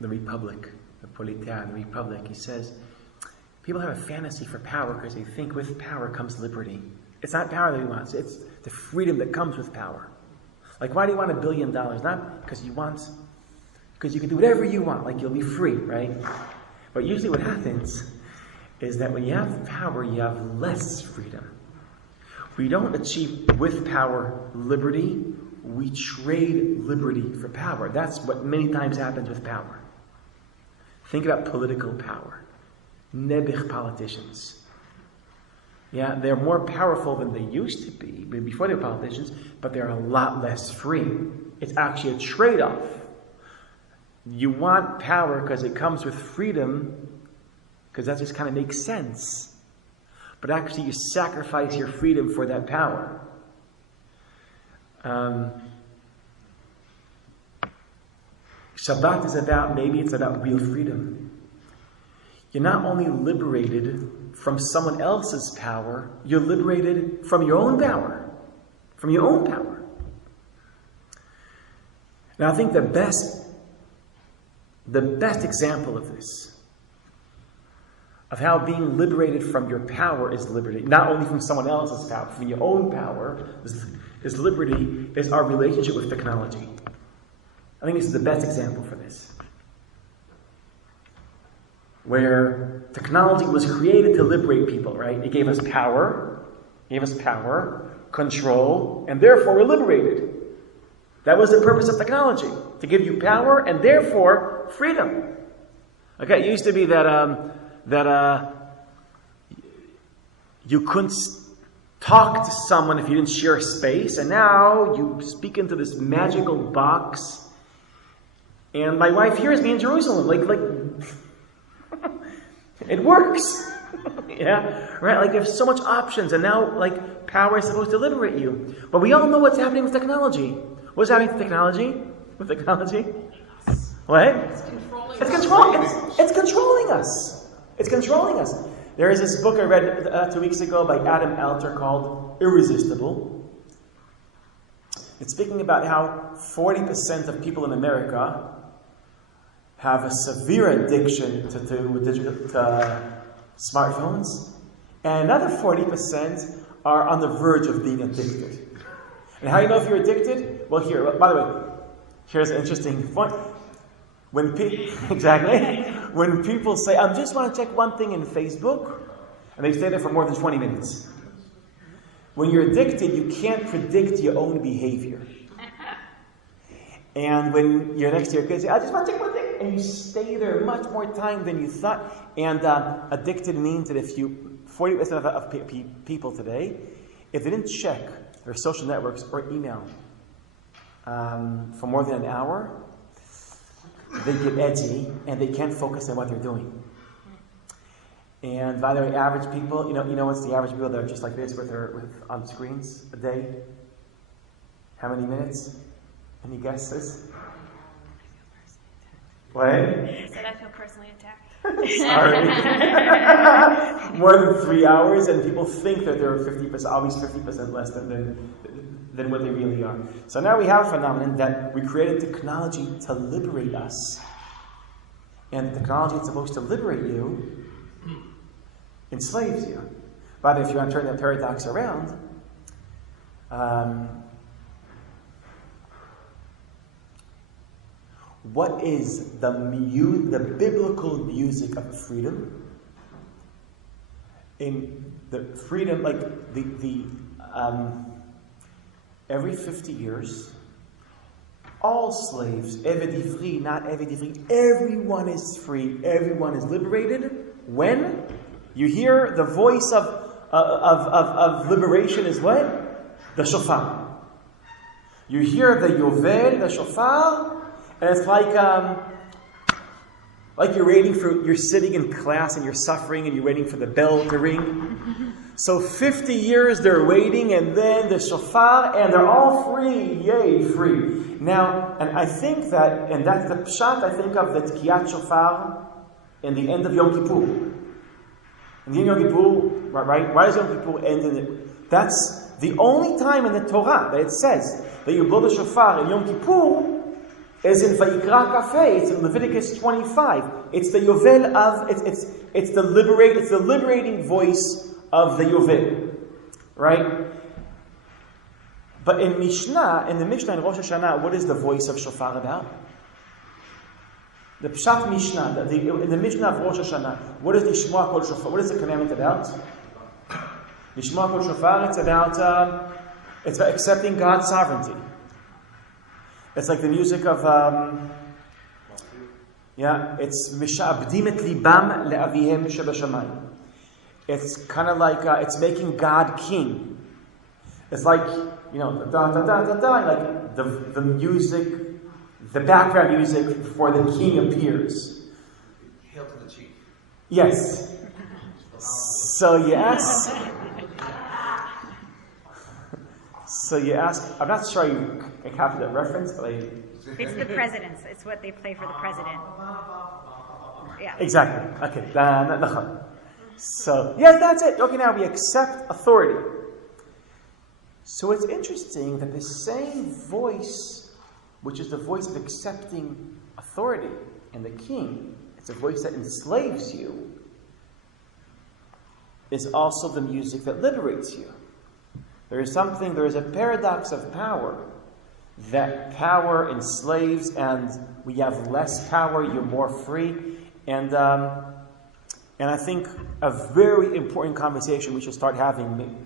the Republic, the Politeia, the Republic, he says people have a fantasy for power because they think with power comes liberty. It's not power that he wants; it's the freedom that comes with power. Like, why do you want $1 billion? Not because you can do whatever you want, like you'll be free, right? But usually what happens is that when you have power, you have less freedom. We don't achieve with power liberty, we trade liberty for power. That's what many times happens with power. Think about political power. Nebuch politicians. Yeah, they're more powerful than they used to be before they were politicians, but they're a lot less free. It's actually a trade-off. You want power because it comes with freedom, because that just kind of makes sense. But actually you sacrifice your freedom for that power. Shabbat is about real freedom. You're not only liberated from someone else's power, you're liberated from your own power. From your own power. Now I think the best example of this, of how being liberated from your power is liberty, not only from someone else's power, from your own power is liberty, is our relationship with technology. I think this is the best example for this. Where technology was created to liberate people, right? It gave us power, control, and therefore we're liberated. That was the purpose of technology, to give you power and therefore freedom. Okay, it used to be that you couldn't talk to someone if you didn't share space, and now you speak into this magical box, and my wife hears me in Jerusalem. Like it works. Yeah, right? Like there's so much options, and now like Power is supposed to liberate you. But we all know what's happening with technology. What's happening with technology? With technology? What? It's controlling us. It's controlling us. It's controlling us. There is this book I read 2 weeks ago by Adam Alter called Irresistible. It's speaking about how 40% of people in America have a severe addiction to smartphones, and another 40% are on the verge of being addicted. And how do you know if you're addicted? Well, here, by the way, here's an interesting point. When people say, I just want to check one thing in Facebook, and they stay there for more than 20 minutes. When you're addicted, you can't predict your own behavior. And when you're next to your kids, say, I just want to check one thing, and you stay there much more time than you thought. And addicted means that if 40% of people today, if they didn't check their social networks or email for more than an hour, they get edgy and they can't focus on what they're doing. And by the way, average people, you know what's the average people that are just like this on screens a day? How many minutes? Any guesses? What? I said I feel personally attacked. Sorry. More than 3 hours, and people think that they're 50%, always 50% less than what they really are. So now we have a phenomenon that we created technology to liberate us. And the technology that's supposed to liberate you enslaves you. But if you want to turn that paradox around, what is the biblical music of freedom? In the freedom, like every 50 years, all slaves, eved ivri, not eved ivri, everyone is free, everyone is liberated. When you hear the voice of liberation is what? The shofar. You hear the yovel, the shofar, and it's like you're sitting in class and you're suffering and you're waiting for the bell to ring. So 50 years they're waiting, and then the shofar, and they're all free. Yay, free. Now, and I think that, and that's the pshat, I think, of the Tkiyat Shofar in the end of Yom Kippur. In the end of Yom Kippur, right? Why does Yom Kippur end in it? That's the only time in the Torah that it says that you blow the shofar in Yom Kippur is in Vayikra Kafeh. It's in Leviticus 25. It's the Yovel of it's the liberating voice of the Yovel, right? But in the Mishnah in Rosh Hashanah, what is the voice of shofar about? The Pshat Mishnah, in the Mishnah of Rosh Hashanah, what is the Shema Kol Shofar? What is the commandment about? The Shema Kol Shofar, it's about accepting God's sovereignty. It's like the music of, it's Misha'abdim et libam le'avihem shebashamayim. It's kind of like, it's making God king. It's like, like the music, the background music before the king appears. Hail to the chief. Yes. So you ask, I'm not sure you captured that reference, but It's the president's. It's what they play for the president. Yeah. Exactly. Okay. So, yes, that's it. Okay, now we accept authority. So it's interesting that the same voice, which is the voice of accepting authority and the king, it's a voice that enslaves you, is also the music that liberates you. There is a paradox of power, that power enslaves, and we have less power, you're more free. And I think a very important conversation we should start having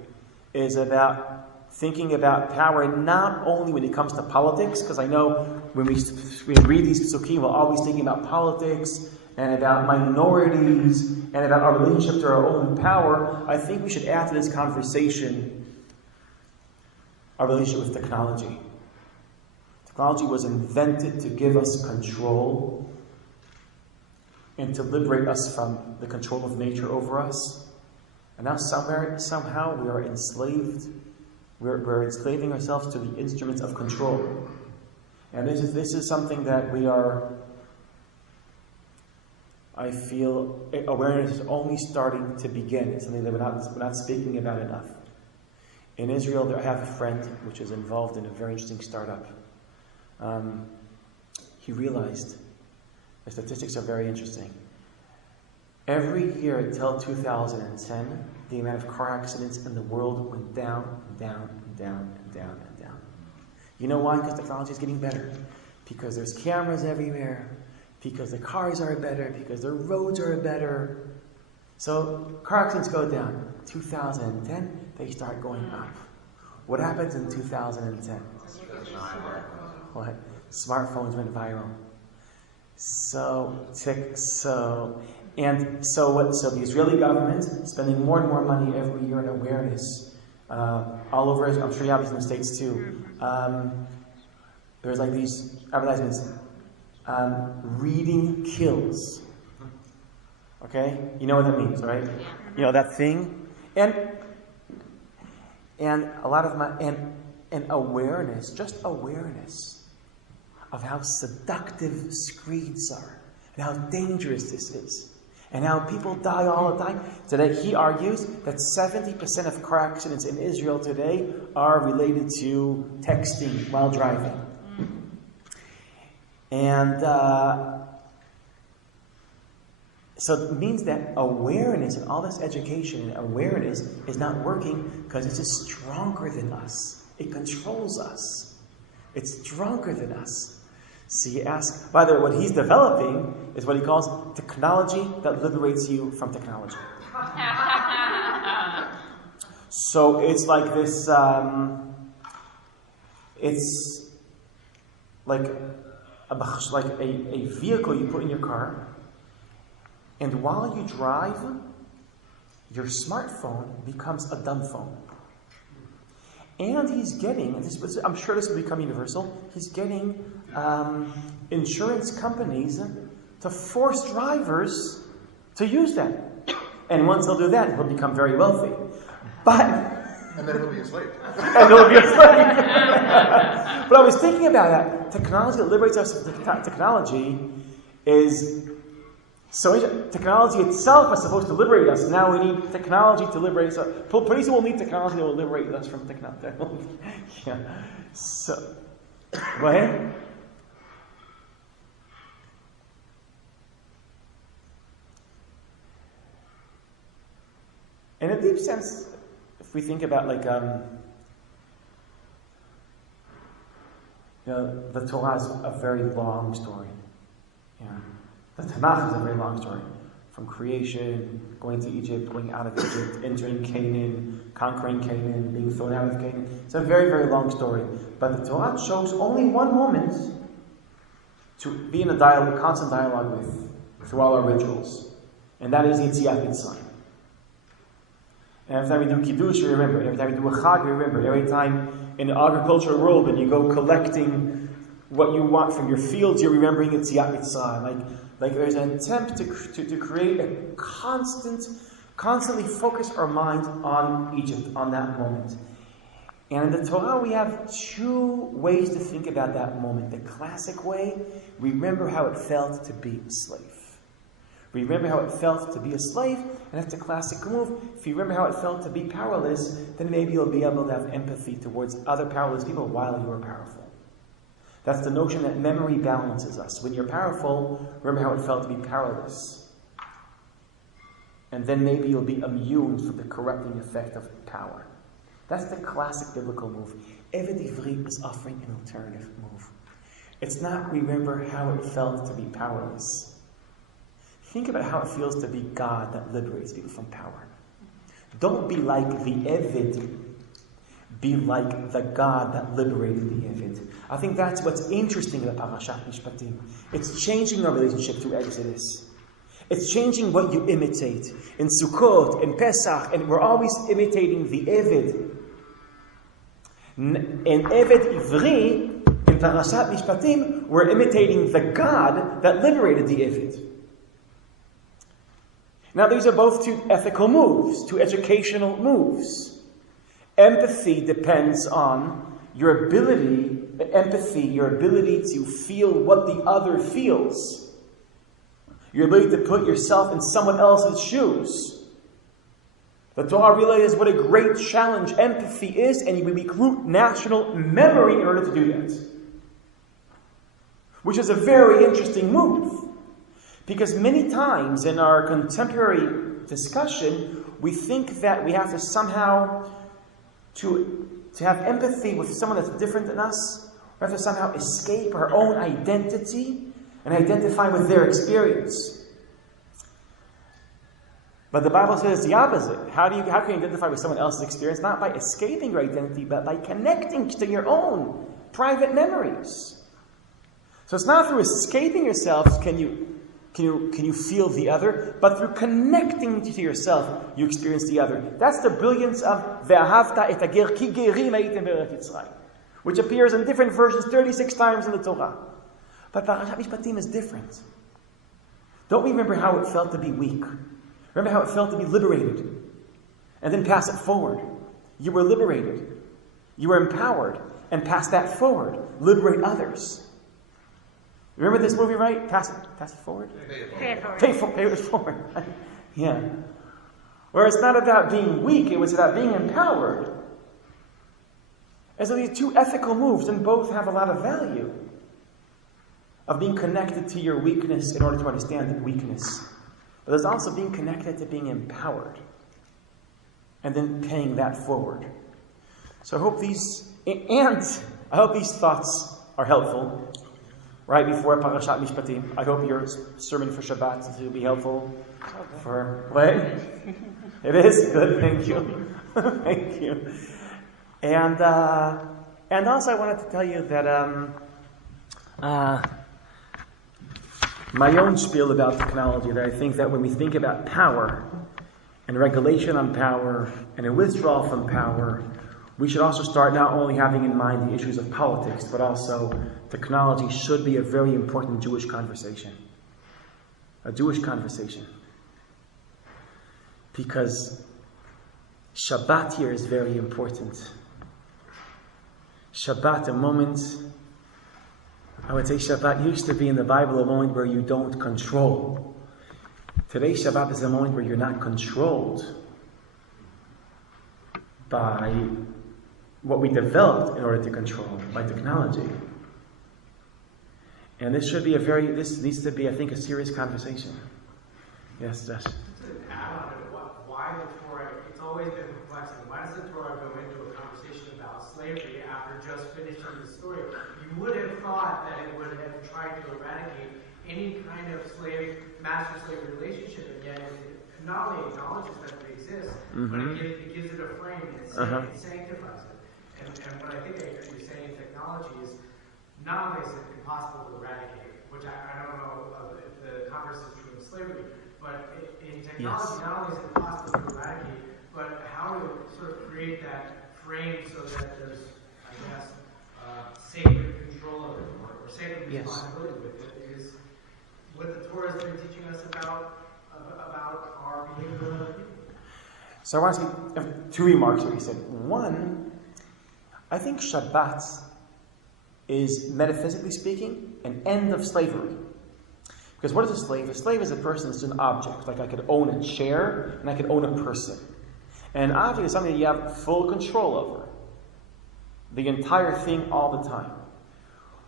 is about thinking about power not only when it comes to politics, because I know when we read these psukim, we're always thinking about politics and about minorities and about our relationship to our own power. I think we should add to this conversation our relationship with technology. Technology was invented to give us control and to liberate us from the control of nature over us. And now somehow we are enslaved. We're enslaving ourselves to the instruments of control. And this is something that we are, I feel, awareness is only starting to begin. It's something that we're not speaking about enough. In Israel, I have a friend which is involved in a very interesting startup. He realized, the statistics are very interesting. Every year until 2010, the amount of car accidents in the world went down, and down, and down, and down, and down. You know why? Because technology is getting better. Because there's cameras everywhere. Because the cars are better. Because the roads are better. So car accidents go down. 2010, they start going up. What happens in 2010? What? Smartphones went viral. So the Israeli government is spending more and more money every year on awareness. All over, I'm sure you have this in the States too. There's like these advertisements. Reading kills. Okay? You know what that means, right? You know that thing? And a lot of and awareness, just awareness of how seductive screens are, and how dangerous this is, and how people die all the time. Today, he argues that 70% of car accidents in Israel today are related to texting while driving. And so it means that awareness and all this education and awareness is not working because it's just stronger than us. It controls us. It's stronger than us. So you ask, by the way, what he's developing is what he calls technology that liberates you from technology. So it's like this, it's like a vehicle you put in your car, and while you drive, your smartphone becomes a dumb phone. And he's getting, I'm sure this will become universal, he's getting insurance companies to force drivers to use that. And once he'll do that, he'll become very wealthy. And then he'll be enslaved. And he'll be enslaved. But I was thinking about that. Technology that liberates us from technology is... So technology itself is supposed to liberate us. Now we need technology to liberate us. Pretty soon we'll need technology that will liberate us from technology. Yeah. So, go ahead. In a deep sense, if we think about the Torah is a very long story. Yeah. The Tanakh is a very long story. From creation, going to Egypt, going out of Egypt, entering Canaan, conquering Canaan, being thrown out of Canaan. It's a very, very long story. But the Torah shows only one moment to be in a constant dialogue with through all our rituals. And that is Yetziat Mitzrayim. And every time we do Kiddush, you remember. Every time we do a Chag, you remember. Every time in the agricultural world, when you go collecting what you want from your fields, you're remembering Yetziat Mitzrayim. Like there's an attempt to create a constantly focus our mind on Egypt, on that moment. And in the Torah, we have two ways to think about that moment. The classic way, remember how it felt to be a slave. Remember how it felt to be a slave, and that's the classic move. If you remember how it felt to be powerless, then maybe you'll be able to have empathy towards other powerless people while you are powerful. That's the notion that memory balances us. When you're powerful, remember how it felt to be powerless. And then maybe you'll be immune from the corrupting effect of power. That's the classic biblical move. Eved Ivri is offering an alternative move. It's not remember how it felt to be powerless. Think about how it feels to be God that liberates people from power. Don't be like the Eved. Be like the God that liberated the Eved. I think that's what's interesting about Parashat Mishpatim. It's changing our relationship through Exodus. It's changing what you imitate. In Sukkot, in Pesach, and we're always imitating the Eved. In Eved Ivri, in Parashat Mishpatim, we're imitating the God that liberated the Eved. Now, these are both two ethical moves, two educational moves. Empathy depends on your ability to feel what the other feels. Your ability to put yourself in someone else's shoes. The Torah realizes what a great challenge empathy is, and we recruit national memory in order to do that. Which is a very interesting move. Because many times in our contemporary discussion, we think that we have to somehow, to have empathy with someone that's different than us, we have to somehow escape our own identity and identify with their experience. But the Bible says the opposite. How can you identify with someone else's experience? Not by escaping your identity, but by connecting to your own private memories. So it's not through escaping yourself can you feel the other, but through connecting to yourself, you experience the other. That's the brilliance of Ve'ahavta et hager ki gerim haytem be'eretz Yitzrayim, which appears in different versions 36 times in the Torah. But Parashat Mishpatim is different. Don't we remember how it felt to be weak? Remember how it felt to be liberated? And then pass it forward. You were liberated. You were empowered. And pass that forward. Liberate others. Remember this movie, right? Pass it forward? Pay it forward. Pay it forward. Yeah. Where it's not about being weak, it was about being empowered. And so these two ethical moves, and both have a lot of value. Of being connected to your weakness in order to understand the weakness. But there's also being connected to being empowered. And then paying that forward. So I hope these thoughts are helpful. Right before Parashat Mishpatim. I hope your sermon for Shabbat will be helpful. For what? It is? Good, thank you. Thank you. And also I wanted to tell you that my own spiel about technology, that I think that when we think about power and regulation on power and a withdrawal from power, we should also start not only having in mind the issues of politics, but also technology should be a very important Jewish conversation. A Jewish conversation. Because Shabbat here is very important. Shabbat, a moment, I would say Shabbat used to be in the Bible a moment where you don't control. Today Shabbat is a moment where you're not controlled by what we developed in order to control, by technology. And this needs to be, I think, a serious conversation. Yes, Josh? Just to add on to why the Torah, it's always been perplexing. Why does the Torah go into a conversation about slavery after just finishing the story? You would have thought that it would have tried to eradicate any kind of master-slave relationship, and yet it not only acknowledges that it exists, but it gives it a frame, and it sanctifies it. And what I think I hear you saying in technology is, not only is it impossible to eradicate, which I don't know if the converse is true in slavery, but in technology, not only is it impossible to eradicate, but how to sort of create that frame so that there's, I guess, sacred control of it, or sacred responsibility with it, is what the Torah has been teaching us about our behavior with other people. So I want to say two remarks what he said. One, I think Shabbat is, metaphysically speaking, an end of slavery. Because what is a slave? A slave is a person that's an object. Like I could own a chair, and I could own a person. And an object is something that you have full control over. The entire thing all the time.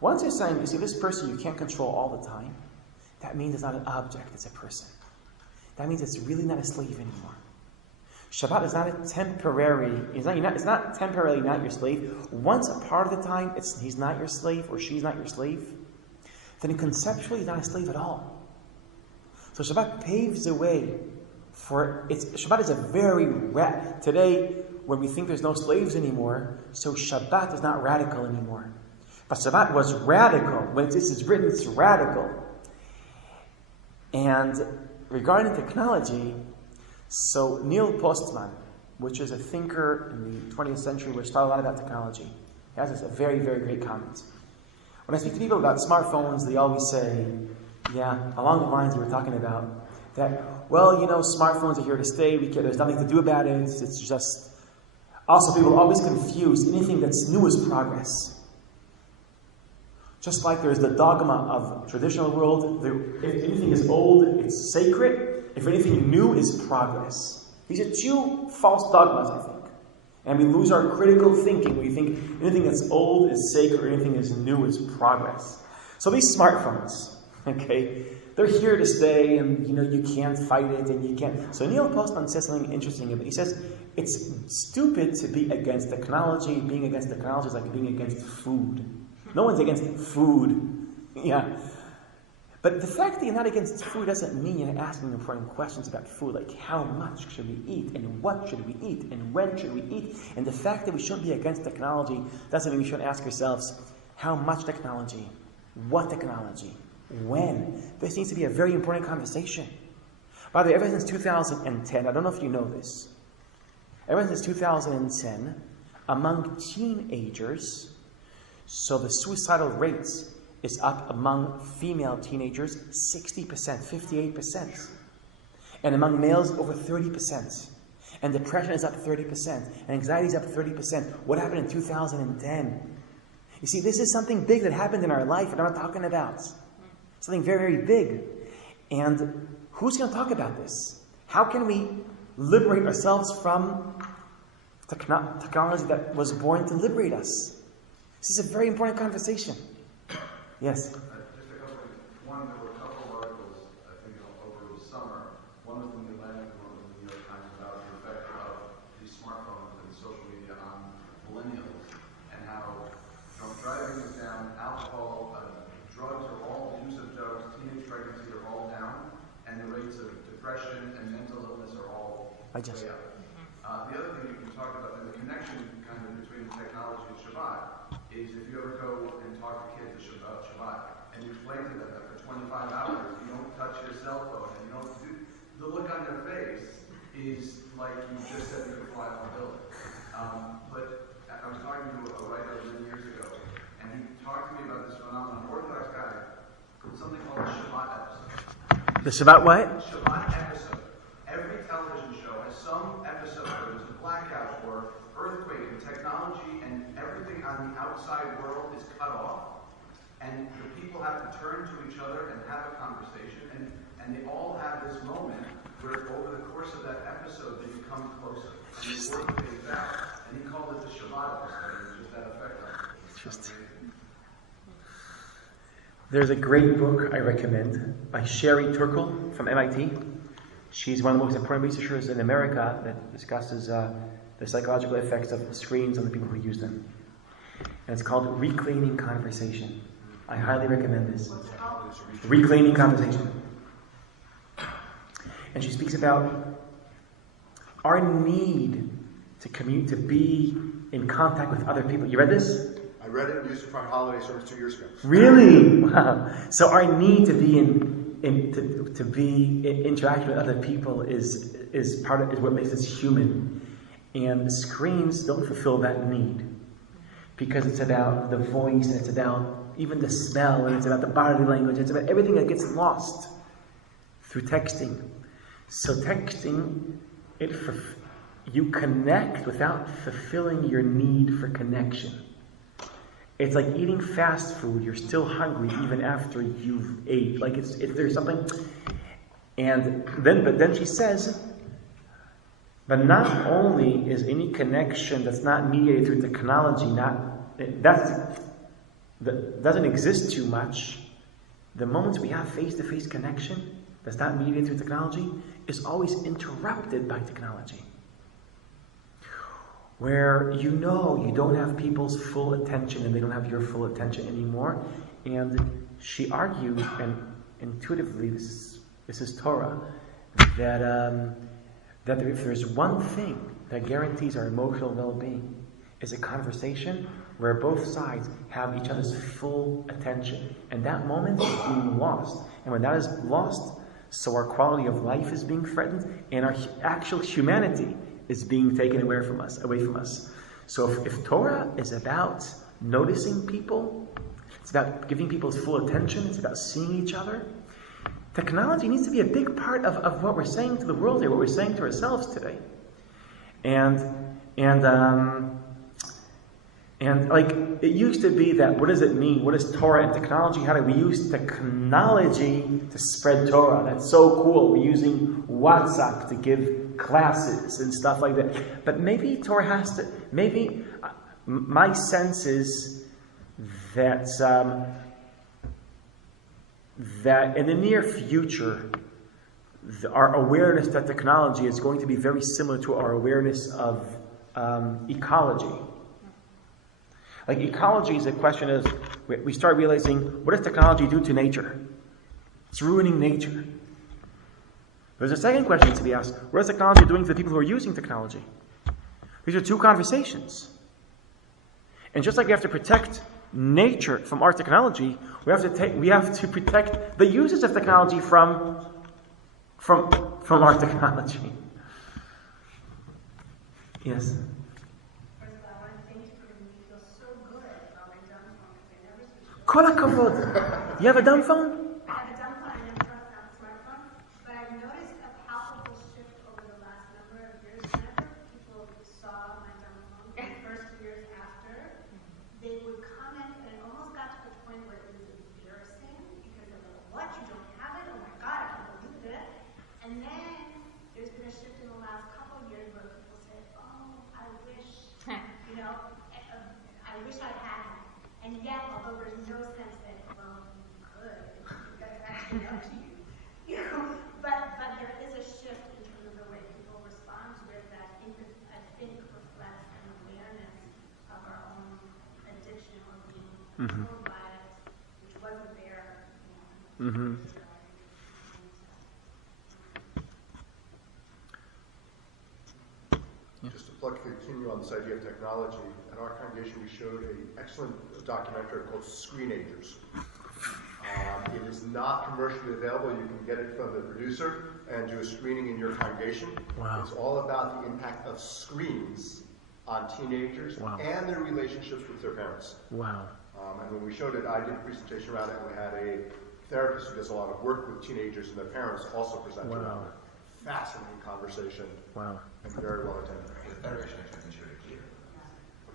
Once you're saying, you see, this person you can't control all the time, that means it's not an object, it's a person. That means it's really not a slave anymore. Shabbat is not a temporary, it's not temporarily not your slave. Once a part of the time he's not your slave or she's not your slave, then conceptually he's not a slave at all. So Shabbat paves the way for Shabbat is a very today when we think there's no slaves anymore, so Shabbat is not radical anymore. But Shabbat was radical. When this is written, it's radical. And regarding technology, so Neil Postman, which is a thinker in the 20th century which taught a lot about technology, he has a very, very great comment. When I speak to people about smartphones, they always say, yeah, along the lines you were talking about, that, well, smartphones are here to stay. There's nothing to do about it. It's just... Also, people always confuse anything that's new as progress. Just like there's the dogma of traditional world, if anything is old, it's sacred. If anything new is progress. These are two false dogmas, I think. And we lose our critical thinking. We think anything that's old is sacred, or anything that's new is progress. So these smartphones, okay, they're here to stay, and you can't fight it, and you can't. So Neil Postman says something interesting. He says it's stupid to be against technology. Being against technology is like being against food. No one's against food. Yeah. But the fact that you're not against food doesn't mean you're asking important questions about food, like how much should we eat, and what should we eat, and when should we eat. And the fact that we shouldn't be against technology doesn't mean we shouldn't ask ourselves, how much technology, what technology, when. This needs to be a very important conversation. By the way, ever since 2010, I don't know if you know this, ever since 2010, among teenagers, so the suicidal rates is up among female teenagers 60%, 58%. And among males, over 30%. And depression is up 30%. And anxiety is up 30%. What happened in 2010? You see, this is something big that happened in our life we're not talking about. Something very, very big. And who's going to talk about this? How can we liberate ourselves from technology that was born to liberate us? This is a very important conversation. Yes? Just a couple of things. One, there were a couple of articles, I think, over the summer. One was in the Atlantic, and one was in the New York Times about the effect of these smartphones and social media on millennials, and how drunk driving is down, alcohol, drugs are all, the use of drugs, teenage pregnancy are all down, and the rates of depression and mental illness are all way up. The other thing you talked about, and the connection kind of between technology and Shabbat, is if you ever go and talk to kids about Shabbat, and you explain to them that for 25 hours you don't touch your cell phone, and you don't do, the look on their face is like you just said you could fly off a building. But I was talking to a writer many years ago, and he talked to me about this phenomenon, an Orthodox guy, something called a Shabbat episode. The Shabbat what? Shabbat episode. Every television show has some episode where there's a blackout or earthquake and technology and everything on the outside world is cut off, and the people have to turn to each other and have a conversation, and they all have this moment where over the course of that episode they become closer and they work things out, and he called it the Shabbat episode, and just that effect on it. Interesting. There's a great book I recommend by Sherry Turkle from MIT. She's one of the most important researchers in America that discusses the psychological effects of screens on the people who use them. And it's called Reclaiming Conversation. I highly recommend this. Reclaiming Conversation. And she speaks about our need to be in contact with other people. You read this? I read it and used it for our holiday service 2 years ago. Really? Wow. So our need to be in interaction with other people is what makes us human. And screens don't fulfill that need, because it's about the voice, and it's about even the smell, and it's about the bodily language, it's about everything that gets lost through texting. So texting, you connect without fulfilling your need for connection. It's like eating fast food. You're still hungry even after you've ate. Like there's something. But then she says, but not only is any connection that's not mediated through technology that doesn't exist too much. The moments we have face-to-face connection that's not mediated through technology is always interrupted by technology. Where you don't have people's full attention and they don't have your full attention anymore. And she argued, and intuitively this is Torah, that if there's one thing that guarantees our emotional well-being, is a conversation where both sides have each other's full attention. And that moment is being lost. And when that is lost, so our quality of life is being threatened, and our actual humanity is being taken away from us. So if Torah is about noticing people, it's about giving people's full attention, it's about seeing each other, technology needs to be a big part of what we're saying to the world here, what we're saying to ourselves today. And like, it used to be that, what does it mean? What is Torah and technology? How do we use technology to spread Torah? That's so cool. We're using WhatsApp to give classes and stuff like that. But maybe Torah has to, my sense is that that in the near future, our awareness that technology is going to be very similar to our awareness of ecology. Like, ecology is a question of, we start realizing, what does technology do to nature? It's ruining nature. There's a second question to be asked. What is technology doing to the people who are using technology? These are two conversations. And just like we have to protect nature from our technology, we have to protect the users of technology from our technology. Yes? Kol hakavod. You have a dumb phone? I have a dumb phone, I never trust not a smartphone, but I've noticed a palpable shift over the last number of years. Whenever people saw my dumb phone, the first years after, they would comment, and it almost got to the point where it was embarrassing, because they were like, what, you don't have it? Oh my God, I can't believe it. And then there's been a shift in the last couple of years where people say, oh, I wish, I wish I had it. And yet, although there's no sense that, well, you could, that's actually up to you. But there is a shift in terms of the way people respond to it that I think reflects an awareness of our own addiction or being controlled by it, which wasn't there. Just to continue on this idea of technology, at our congregation we showed an excellent documentary called Screenagers. It is not commercially available. You can get it from the producer and do a screening in your congregation. Wow. It's all about the impact of screens on teenagers and their relationships with their parents. Wow. And when we showed it, I did a presentation around it, and we had a therapist who does a lot of work with teenagers and their parents also presented on it. Fascinating conversation. Wow. And very well attended.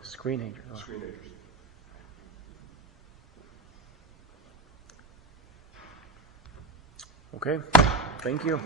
Screenager. Wow. Screenagers. Okay. Thank you.